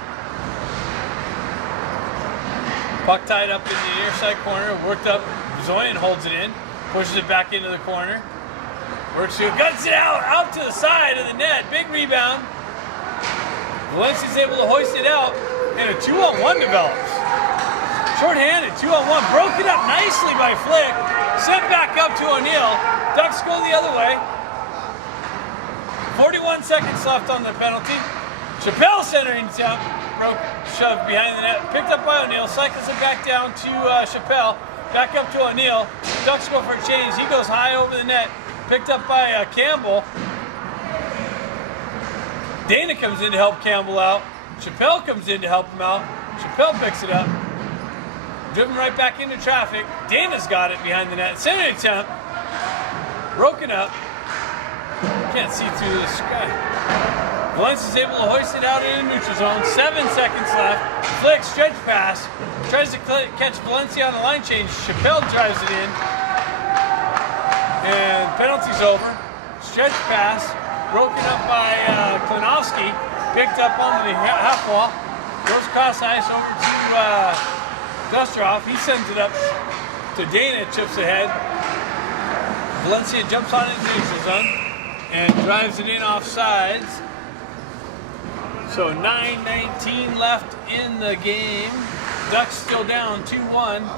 Puck tied up in the near side corner, worked up. Zoyan holds it in, pushes it back into the corner. Works through, guts it out to the side of the net. Big rebound. Valencia's able to hoist it out, and a 2-on-1 develops. Short-handed, 2-on-1, broken up nicely by Flick. Sent back up to O'Neill. Ducks go the other way. 41 seconds left on the penalty. Chappelle centering attempt, shoved behind the net, picked up by O'Neill, cycles it back down to Chappelle, back up to O'Neill. Ducks go for a change. He goes high over the net, picked up by Campbell. Dana comes in to help Campbell out. Chappelle comes in to help him out. Chappelle picks it up. Driven right back into traffic. Dana's got it behind the net. Center attempt. Broken up. Can't see through the sky. Valencia's able to hoist it out in the neutral zone. 7 seconds left. Flick, stretch pass. Tries to catch Valencia on the line change. Chappelle drives it in. And penalty's over. Stretch pass. Broken up by Klinowski, picked up on the half wall, goes across ice over to Dustoff. He sends it up to Dana, chips ahead. Valencia jumps on it in the neutral zone and drives it in off sides. So 9:19 left in the game. Ducks still down 2-1.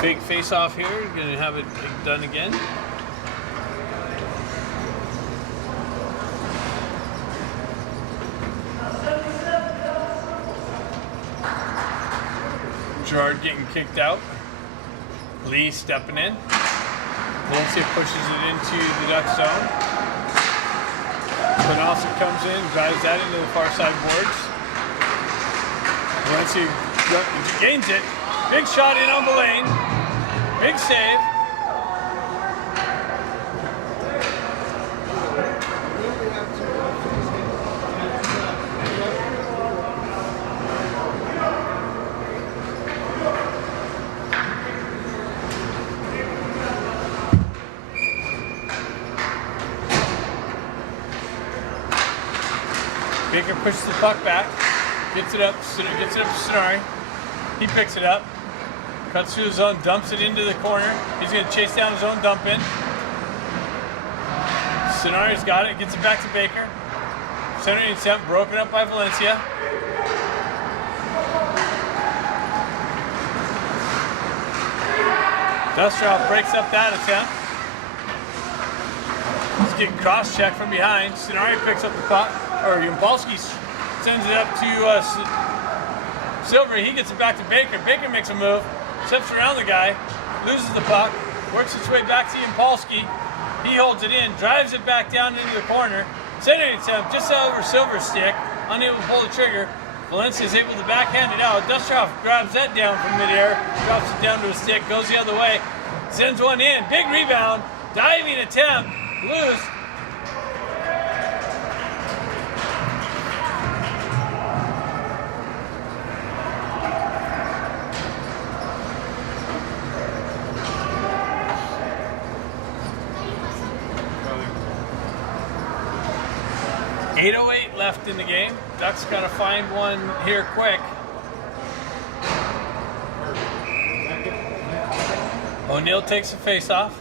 Fake face off here, you're going to have it done again. Gerard getting kicked out. Lee stepping in. Valencia pushes it into the Duck zone. Klinowski comes in, drives that into the far side boards. Valencia gains it. Big shot in on the lane. Big save. Baker pushes the puck back, gets it up to Sonari. He picks it up, cuts through the zone, dumps it into the corner. He's going to chase down his own dump in. Sonari's got it, gets it back to Baker. Centering attempt broken up by Valencia. Dustoff breaks up that attempt. He's getting cross-checked from behind. Sonari picks up the puck, or Yampolsky sends it up to Silver. He gets it back to Baker. Baker makes a move, steps around the guy, loses the puck, works its way back to Yampolsky. He holds it in, drives it back down into the corner. Centering attempt just over Silver's stick, unable to pull the trigger. Valencia is able to backhand it out. Dustoff grabs that down from midair, drops it down to his stick, goes the other way, sends one in. Big rebound, diving attempt, loose. .808 left in the game. Ducks got to find one here quick. O'Neill takes the face-off.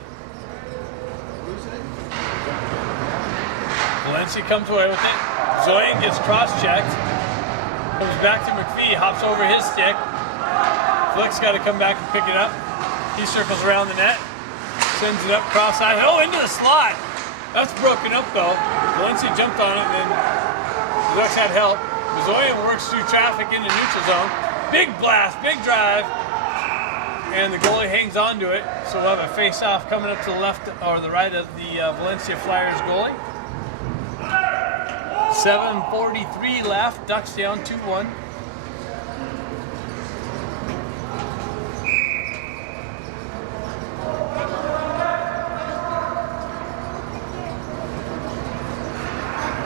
Valencia comes away with it. Zoyan gets cross-checked. Comes back to McPhee, hops over his stick. Flick's got to come back and pick it up. He circles around the net. Sends it up cross-eyed. Oh, into the slot. That's broken up, though. Valencia jumped on it, and then the Ducks had help. Zoyan works through traffic into neutral zone. Big blast, big drive. And the goalie hangs on to it. So we'll have a face-off coming up to the left or the right of the Valencia Flyers goalie. 7:43 left. Ducks down 2-1.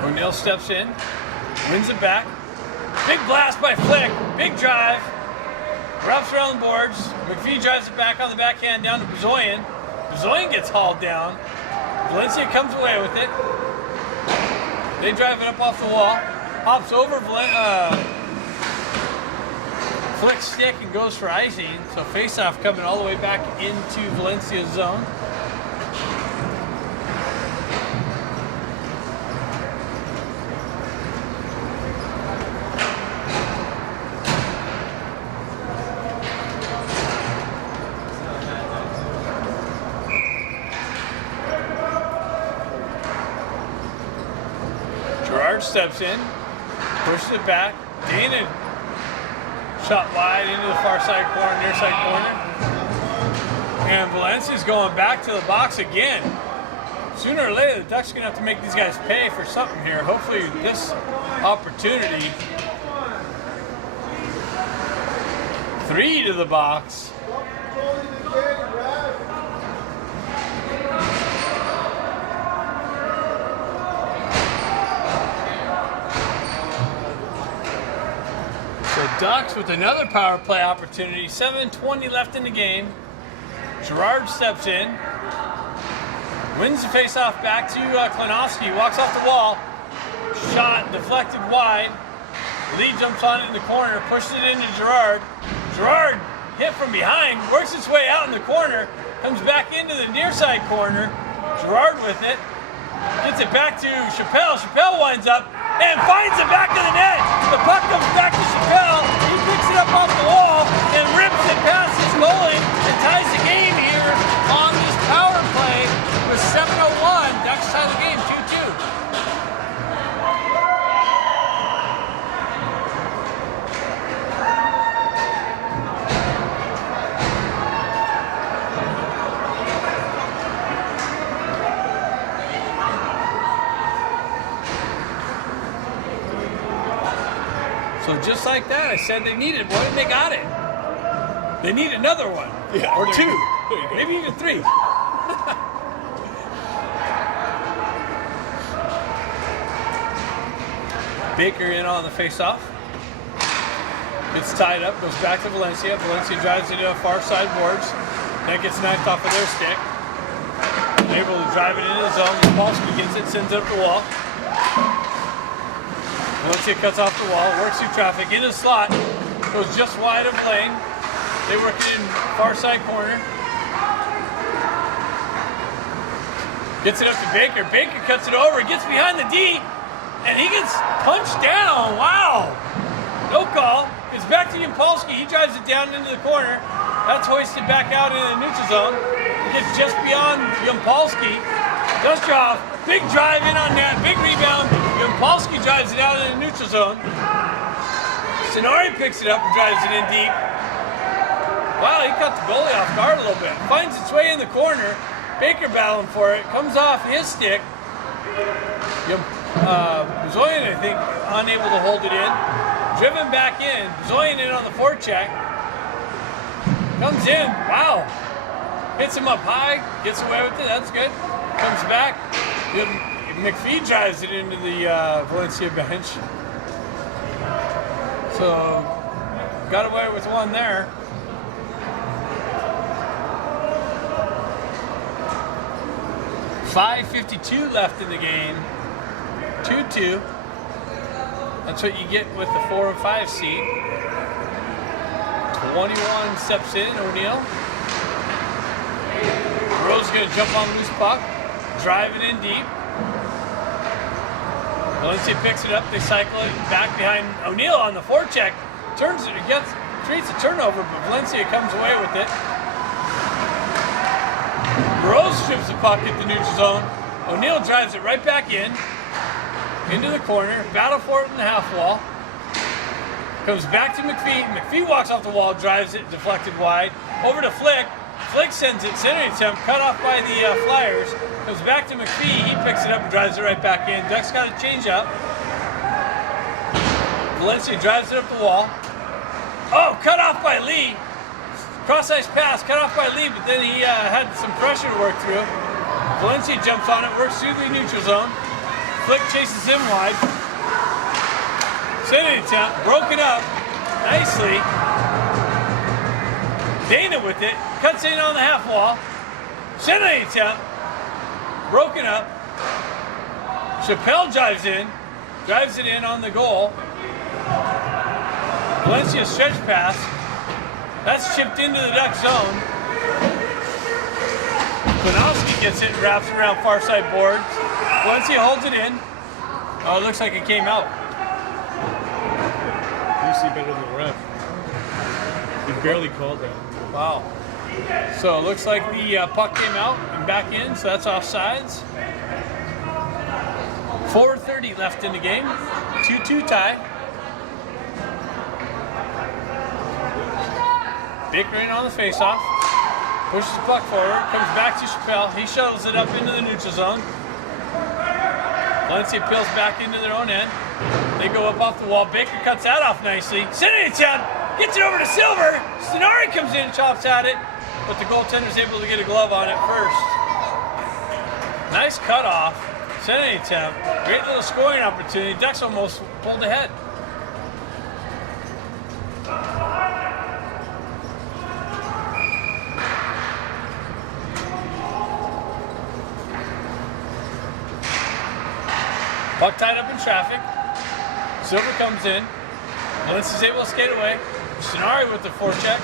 O'Neill steps in, wins it back. Big blast by Flick, big drive. Wraps around the boards. McPhee drives it back on the backhand down to Zoyan. Zoyan gets hauled down. Valencia comes away with it. They drive it up off the wall. Hops over Flick's stick and goes for icing. So face-off coming all the way back into Valencia's zone. Steps in, pushes it back. Dana shot wide into the far side corner, near side corner. And Valencia's going back to the box again. Sooner or later, the Ducks are going to have to make these guys pay for something here. Hopefully this opportunity. 3 to the box. Ducks with another power play opportunity. 7:20 left in the game. Gerard steps in. Wins the faceoff back to Klinowski. Walks off the wall. Shot deflected wide. Lee jumps on it in the corner. Pushes it into Gerard. Gerard hit from behind. Works its way out in the corner. Comes back into the near side corner. Gerard with it. Gets it back to Chappelle. Chappelle winds up and finds the back of the net. The puck comes back to Chappelle. He picks it up off the wall and rips it past his goalie and ties the game here on this power play with 7:01. Ducks tie the game 2-2. So just like that, I said they needed one, and they got it. They need another one, Yeah, or there 2, you go. There you go. maybe even 3. Baker in on the face-off. Gets tied up, goes back to Valencia. Valencia drives into the far side boards. That gets knifed off of their stick. Able to drive it into the zone. Polsky gets it, sends it up the wall. Valencia cuts off the wall, works through traffic, into the slot, goes just wide of lane. They work it in far side corner. Gets it up to Baker. Baker cuts it over, gets behind the D, and he gets punched down. Wow! No call. It's back to Yampolsky. He drives it down into the corner. That's hoisted back out into the neutral zone. Gets just beyond Yampolsky. Dustrov, big drive in on that, big rebound. Yampolsky drives it out in the neutral zone. Sonari picks it up and drives it in deep. Wow, he caught the goalie off guard a little bit. Finds its way in the corner. Baker battling for it. Comes off his stick. Zoyan, I think, unable to hold it in. Driven back in. Zoyan in on the forecheck. Comes in. Wow. Hits him up high. Gets away with it. That's good. Comes back. McPhee drives it into the Valencia bench. So, got away with one there. .552 left in the game. 2-2. That's what you get with the 4 and 5 seed. 21 steps in, O'Neill. Rose gonna jump on loose puck. Drive it in deep. Valencia picks it up, they cycle it back behind O'Neal on the forecheck. Turns it, creates a turnover, but Valencia comes away with it. Rose strips the puck at the neutral zone. O'Neal drives it right back into the corner, battle for it in the half wall. Comes back to McPhee. McPhee walks off the wall, drives it, deflected wide. Over to Flick. Flick sends it, centering attempt, cut off by the Flyers. Comes back to McPhee. He picks it up and drives it right back in. Ducks got a change up. Valencia drives it up the wall. Oh, cut off by Lee. Cross-ice pass, cut off by Lee, but then he had some pressure to work through. Valencia jumps on it, works through the neutral zone. Flick chases him wide. Centering attempt, broken up nicely. Dana with it, cuts in on the half wall. Centering attempt, broken up. Chappelle drives it in on the goal. Valencia stretch pass. That's chipped into the Duck zone. Konowski gets it and wraps around far side boards. Valencia holds it in. Oh, it looks like it came out. You see better than the ref. He barely called that. Wow. So it looks like the puck came out and back in, so that's offsides. 4:30 left in the game. 2-2 tie. Bickering on the faceoff. Pushes the puck forward. Comes back to Chappelle. He shuttles it up into the neutral zone. Valencia peels back into their own end. They go up off the wall. Baker cuts that off nicely. Centering attempt. Gets it over to Silver. Stenari comes in and chops at it. But the goaltender's able to get a glove on it first. Nice cutoff. Centering attempt. Great little scoring opportunity. Ducks almost pulled ahead. Puck tied up in traffic. Silver comes in. Valencia's able to skate away. Stenari with the forecheck.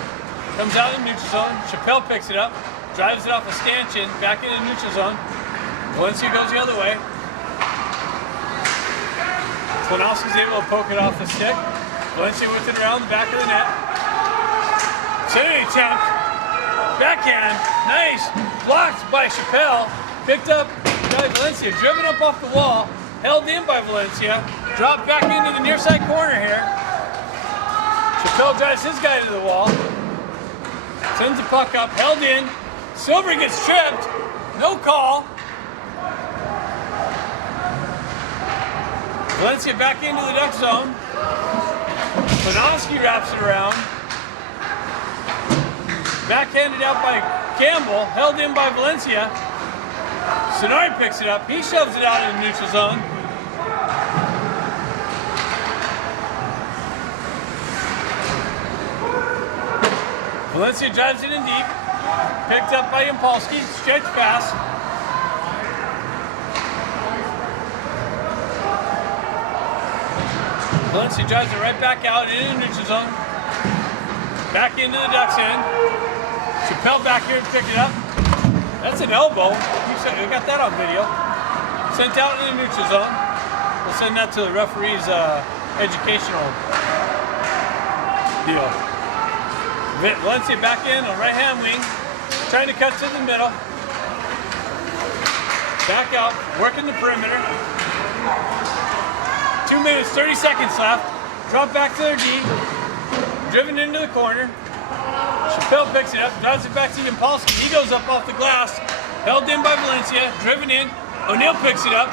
Comes out in the neutral zone. Chappelle picks it up. Drives it off a stanchion. Back into the neutral zone. Valencia goes the other way. Konowski's able to poke it off the stick. Valencia with it around the back of the net. Centering attempt. Backhand. Nice. Blocked by Chappelle. Picked up by Valencia. Driven up off the wall. Held in by Valencia. Dropped back into the near side corner here. Chappelle drives his guy to the wall. Sends the puck up. Held in. Silver gets tripped. No call. Valencia back into the Duck zone. Konowski wraps it around. Backhanded out by Campbell. Held in by Valencia. Stenari picks it up. He shoves it out in the neutral zone. Valencia drives it in deep. Picked up by Impolski. Stretch pass. Valencia drives it right back out into the neutral zone. Back into the Ducks end. Chappelle back here to pick it up. That's an elbow. We got that on video. Sent out in the neutral zone. We'll send that to the referee's educational deal. Valencia back in on right hand wing. Trying to cut to the middle. Back out. Working the perimeter. 2 minutes, 30 seconds left. Drop back to their D. Driven into the corner. Chappelle picks it up, drives it back to Impolski. He goes up off the glass. Held in by Valencia, driven in. O'Neal picks it up.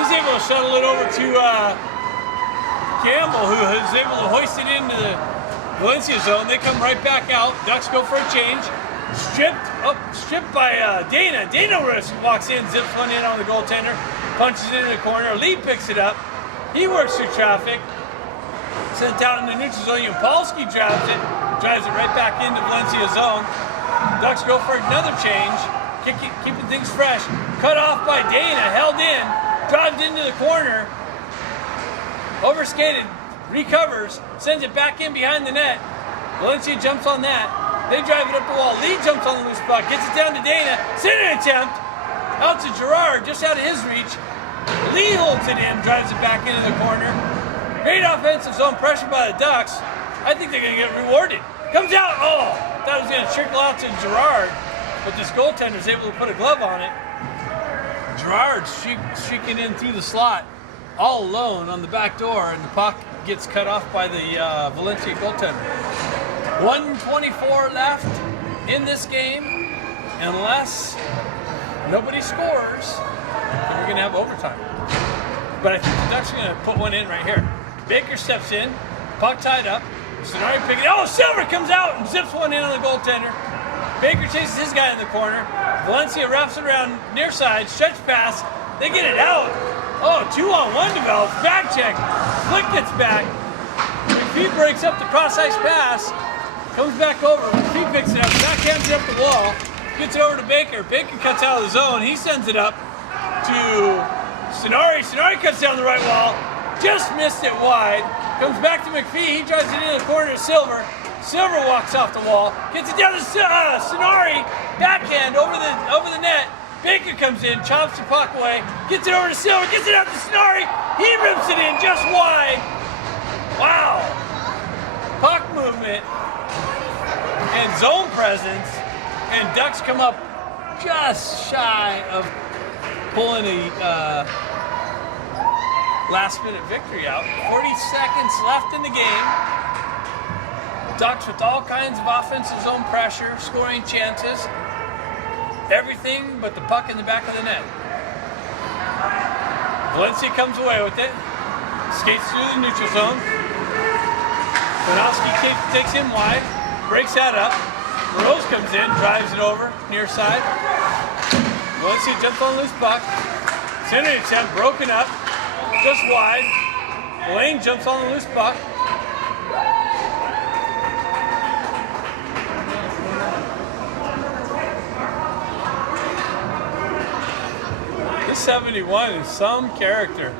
He's able to shuttle it over to Campbell, who is able to hoist it into the Valencia zone. They come right back out. Ducks go for a change. Stripped by Dana. Dana walks in, zips one in on the goaltender, punches it in the corner. Lee picks it up. He works through traffic. Sent out in the neutral zone. Impolski drives it right back into Valencia zone. Ducks go for another change. Keeping things fresh. Cut off by Dana, held in, drives into the corner, overskated, recovers, sends it back in behind the net. Valencia jumps on that. They drive it up the wall. Lee jumps on the loose puck, gets it down to Dana. Centering attempt out to Gerard, just out of his reach. Lee holds it in, drives it back into the corner. Great offensive zone pressure by the Ducks. I think they're going to get rewarded. Comes out, oh, thought it was going to trickle out to Gerard, but this goaltender's able to put a glove on it. Gerard's streaking in through the slot, all alone on the back door, and the puck gets cut off by the Valencia goaltender. 1:24 left in this game. Unless nobody scores, then we're going to have overtime. But I think the Ducks are going to put one in right here. Baker steps in, puck tied up. Sonari picking it. Oh, Silver comes out and zips one in on the goaltender. Baker chases his guy in the corner. Valencia wraps it around near side, stretch pass. They get it out. Oh, 2-on-1 develops. Back check. Flick gets back. McPhee breaks up the cross-ice pass. Comes back over. McPhee picks it up. Backhands it up the wall. Gets it over to Baker. Baker cuts out of the zone. He sends it up to Sonari. Sonari cuts down the right wall. Just missed it wide. Comes back to McPhee. He drives it into the corner to Silver. Silver walks off the wall. Gets it down to Sonari. Backhand over the net. Baker comes in, chops the puck away. Gets it over to Silver. Gets it out to Sonari. He rips it in just wide. Wow. Puck movement and zone presence. And Ducks come up just shy of pulling a last-minute victory out. 40 seconds left in the game. Ducks with all kinds of offensive zone pressure, scoring chances. Everything but the puck in the back of the net. Valencia comes away with it. Skates through the neutral zone. Bonowski takes him wide. Breaks that up. Rose comes in, drives it over, near side. Valencia jumps on the loose puck. Center attempt, broken up, just wide. Lane jumps on the loose puck. This 71 is some character.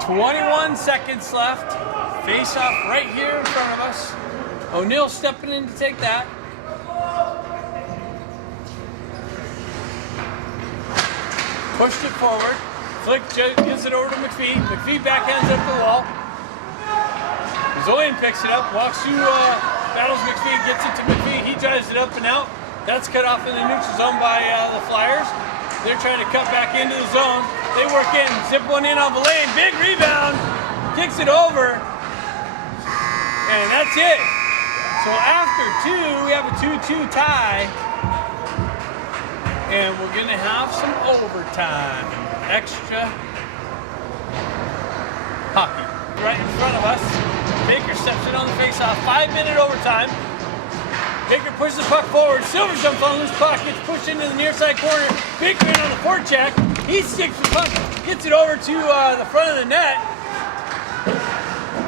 .21 seconds left. Face off right here in front of us. O'Neill stepping in to take that. Pushed it forward. Flick gives it over to McPhee. McPhee backhands up the wall. Zoyan picks it up, walks through, battles McPhee, gets it to McPhee. He drives it up and out. That's cut off in the neutral zone by the Flyers. They're trying to cut back into the zone. They work in, zip one in on the lane. Big rebound, kicks it over, and that's it. So after two, we have a 2-2 tie, and we're gonna have some overtime. Extra hockey. Right in front of us. Baker steps in on the faceoff. 5-minute overtime. Baker pushes the puck forward. Silver jumps on the loose puck. Gets pushed into the near side corner. Baker in on the forecheck. He sticks the puck. Gets it over to the front of the net.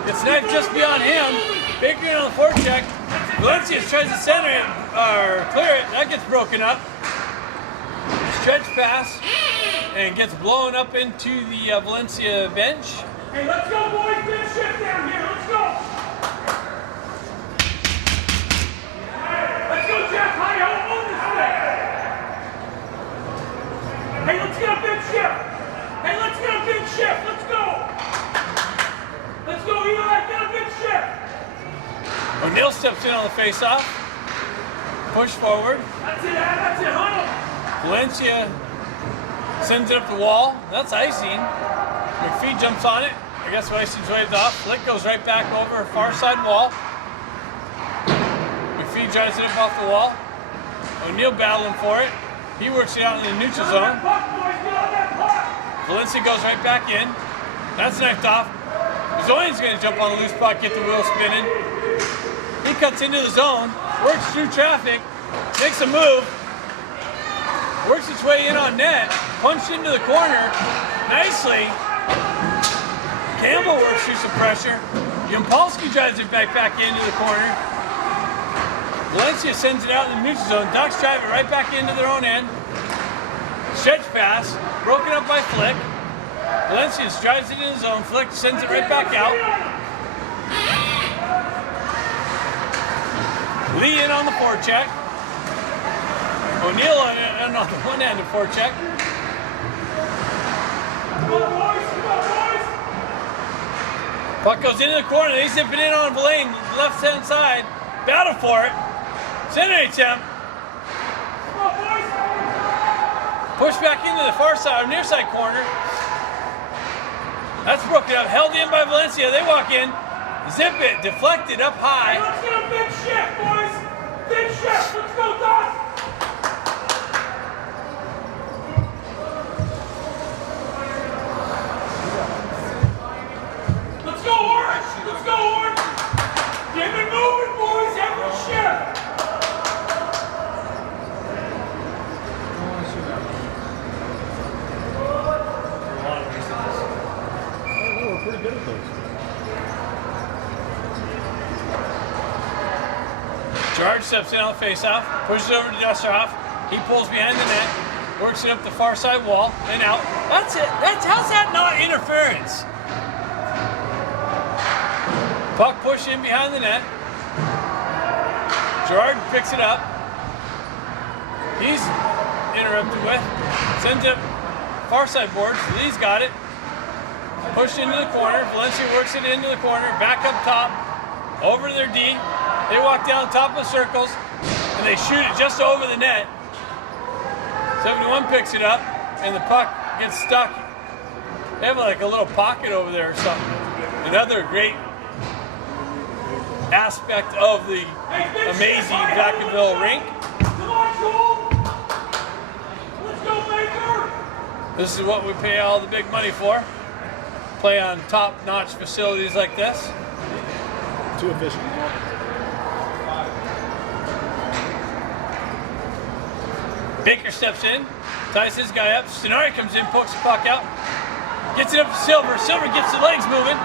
It's knifed just beyond him. Baker in on the forecheck. Valencia tries to center it or clear it. That gets broken up. Stretch pass and gets blown up into the Valencia bench. Hey, let's go, boys. Big shift down here. Let's go. Let's go, Jeff. Hi-ho. Own this thing. Hey, let's get a big shift. Hey, let's get a big shift. Let's go. Let's go, Eli. Get a big shift. O'Neill steps in on the face-off. Push forward. That's it, Adam. That's it. Huddle. Valencia sends it up the wall. That's icing. McPhee jumps on it. I guess the icing's waved off. Flick goes right back over far side wall. McPhee drives it up off the wall. O'Neill battling for it. He works it out in the neutral zone. Valencia goes right back in. That's knifed off. Zoyan's going to jump on the loose puck, get the wheel spinning. He cuts into the zone, works through traffic, makes a move, works its way in on net, punched into the corner nicely. Campbell works through some pressure. Yampolsky drives it back into the corner. Valencia sends it out in the neutral zone. Ducks drive it right back into their own end. Stretch pass, broken up by Flick. Valencia drives it in the zone. Flick sends it right back out. Lee in on the forecheck. O'Neal on the one-handed forecheck. Come on, boys! Come on, boys! Puck goes into the corner. They zip it in on Villain, left-hand side. Battle for it. Center attempt. Come on, boys! Push back into the far side, or near side corner. That's broken up. Held in by Valencia. They walk in. Zip it. Deflected up Hey, high. let's get a big shift, boys! Big shift! Let's go, Doc! Let's go, Orange! Let's go, Orange! Get it moving, boys! Every shift! Oh, we're pretty good at those. George steps in on the face-off, pushes over to Dusterhoff. He pulls behind the net, works it up the far side wall, and out. That's it. How's that not interference? Puck pushed in behind the net. Gerard picks it up. He's interrupted with. Sends it far side boards. Lee's got it. Pushed into the corner. Valencia works it into the corner. Back up top. Over to their D. They walk down top of the circles. And they shoot it just over the net. 71 picks it up. And the puck gets stuck. They have like a little pocket over there or something. Another great aspect of the amazing Vacaville rink. Come on, Joel! Let's go, Baker! This is what we pay all the big money for. Play on top-notch facilities like this. Too efficient. Baker steps in, ties his guy up. Stenari comes in, pokes the puck out. Gets it up to Silver. Silver gets the legs moving.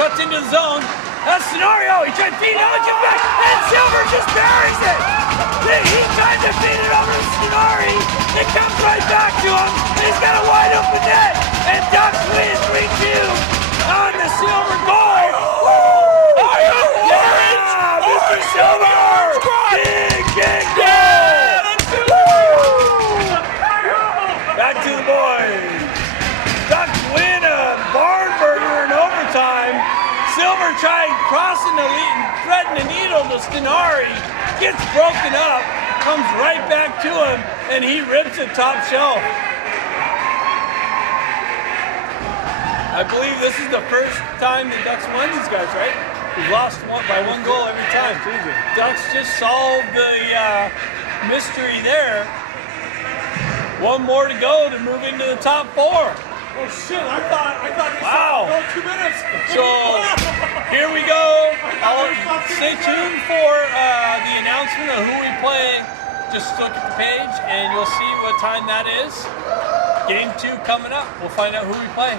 Cuts into the zone. That's Scenario. He tried to feed it out, gets back, and Silver just buries it. He tried to feed it over to Scenari. It comes right back to him. He's got a wide open net. And Ducks win 3-2 on the Silver goal. Are you orange? Mr. Silver! Big goal! Back to the boys. Ducks win a barn burger in overtime. Silver trying crossing the lead and threading the needle to Stenari. Gets broken up, comes right back to him, and he rips the top shelf. I believe this is the first time the Ducks won these guys, right? We've lost by one goal every time. Ducks just solved the mystery there. One more to go to move into the top four. Oh shit, I thought Wow. this was 2 minutes. So here we go. Stay tuned for the announcement of who we play. Just look at the page and you'll see what time that is. Game 2 coming up. We'll find out who we play.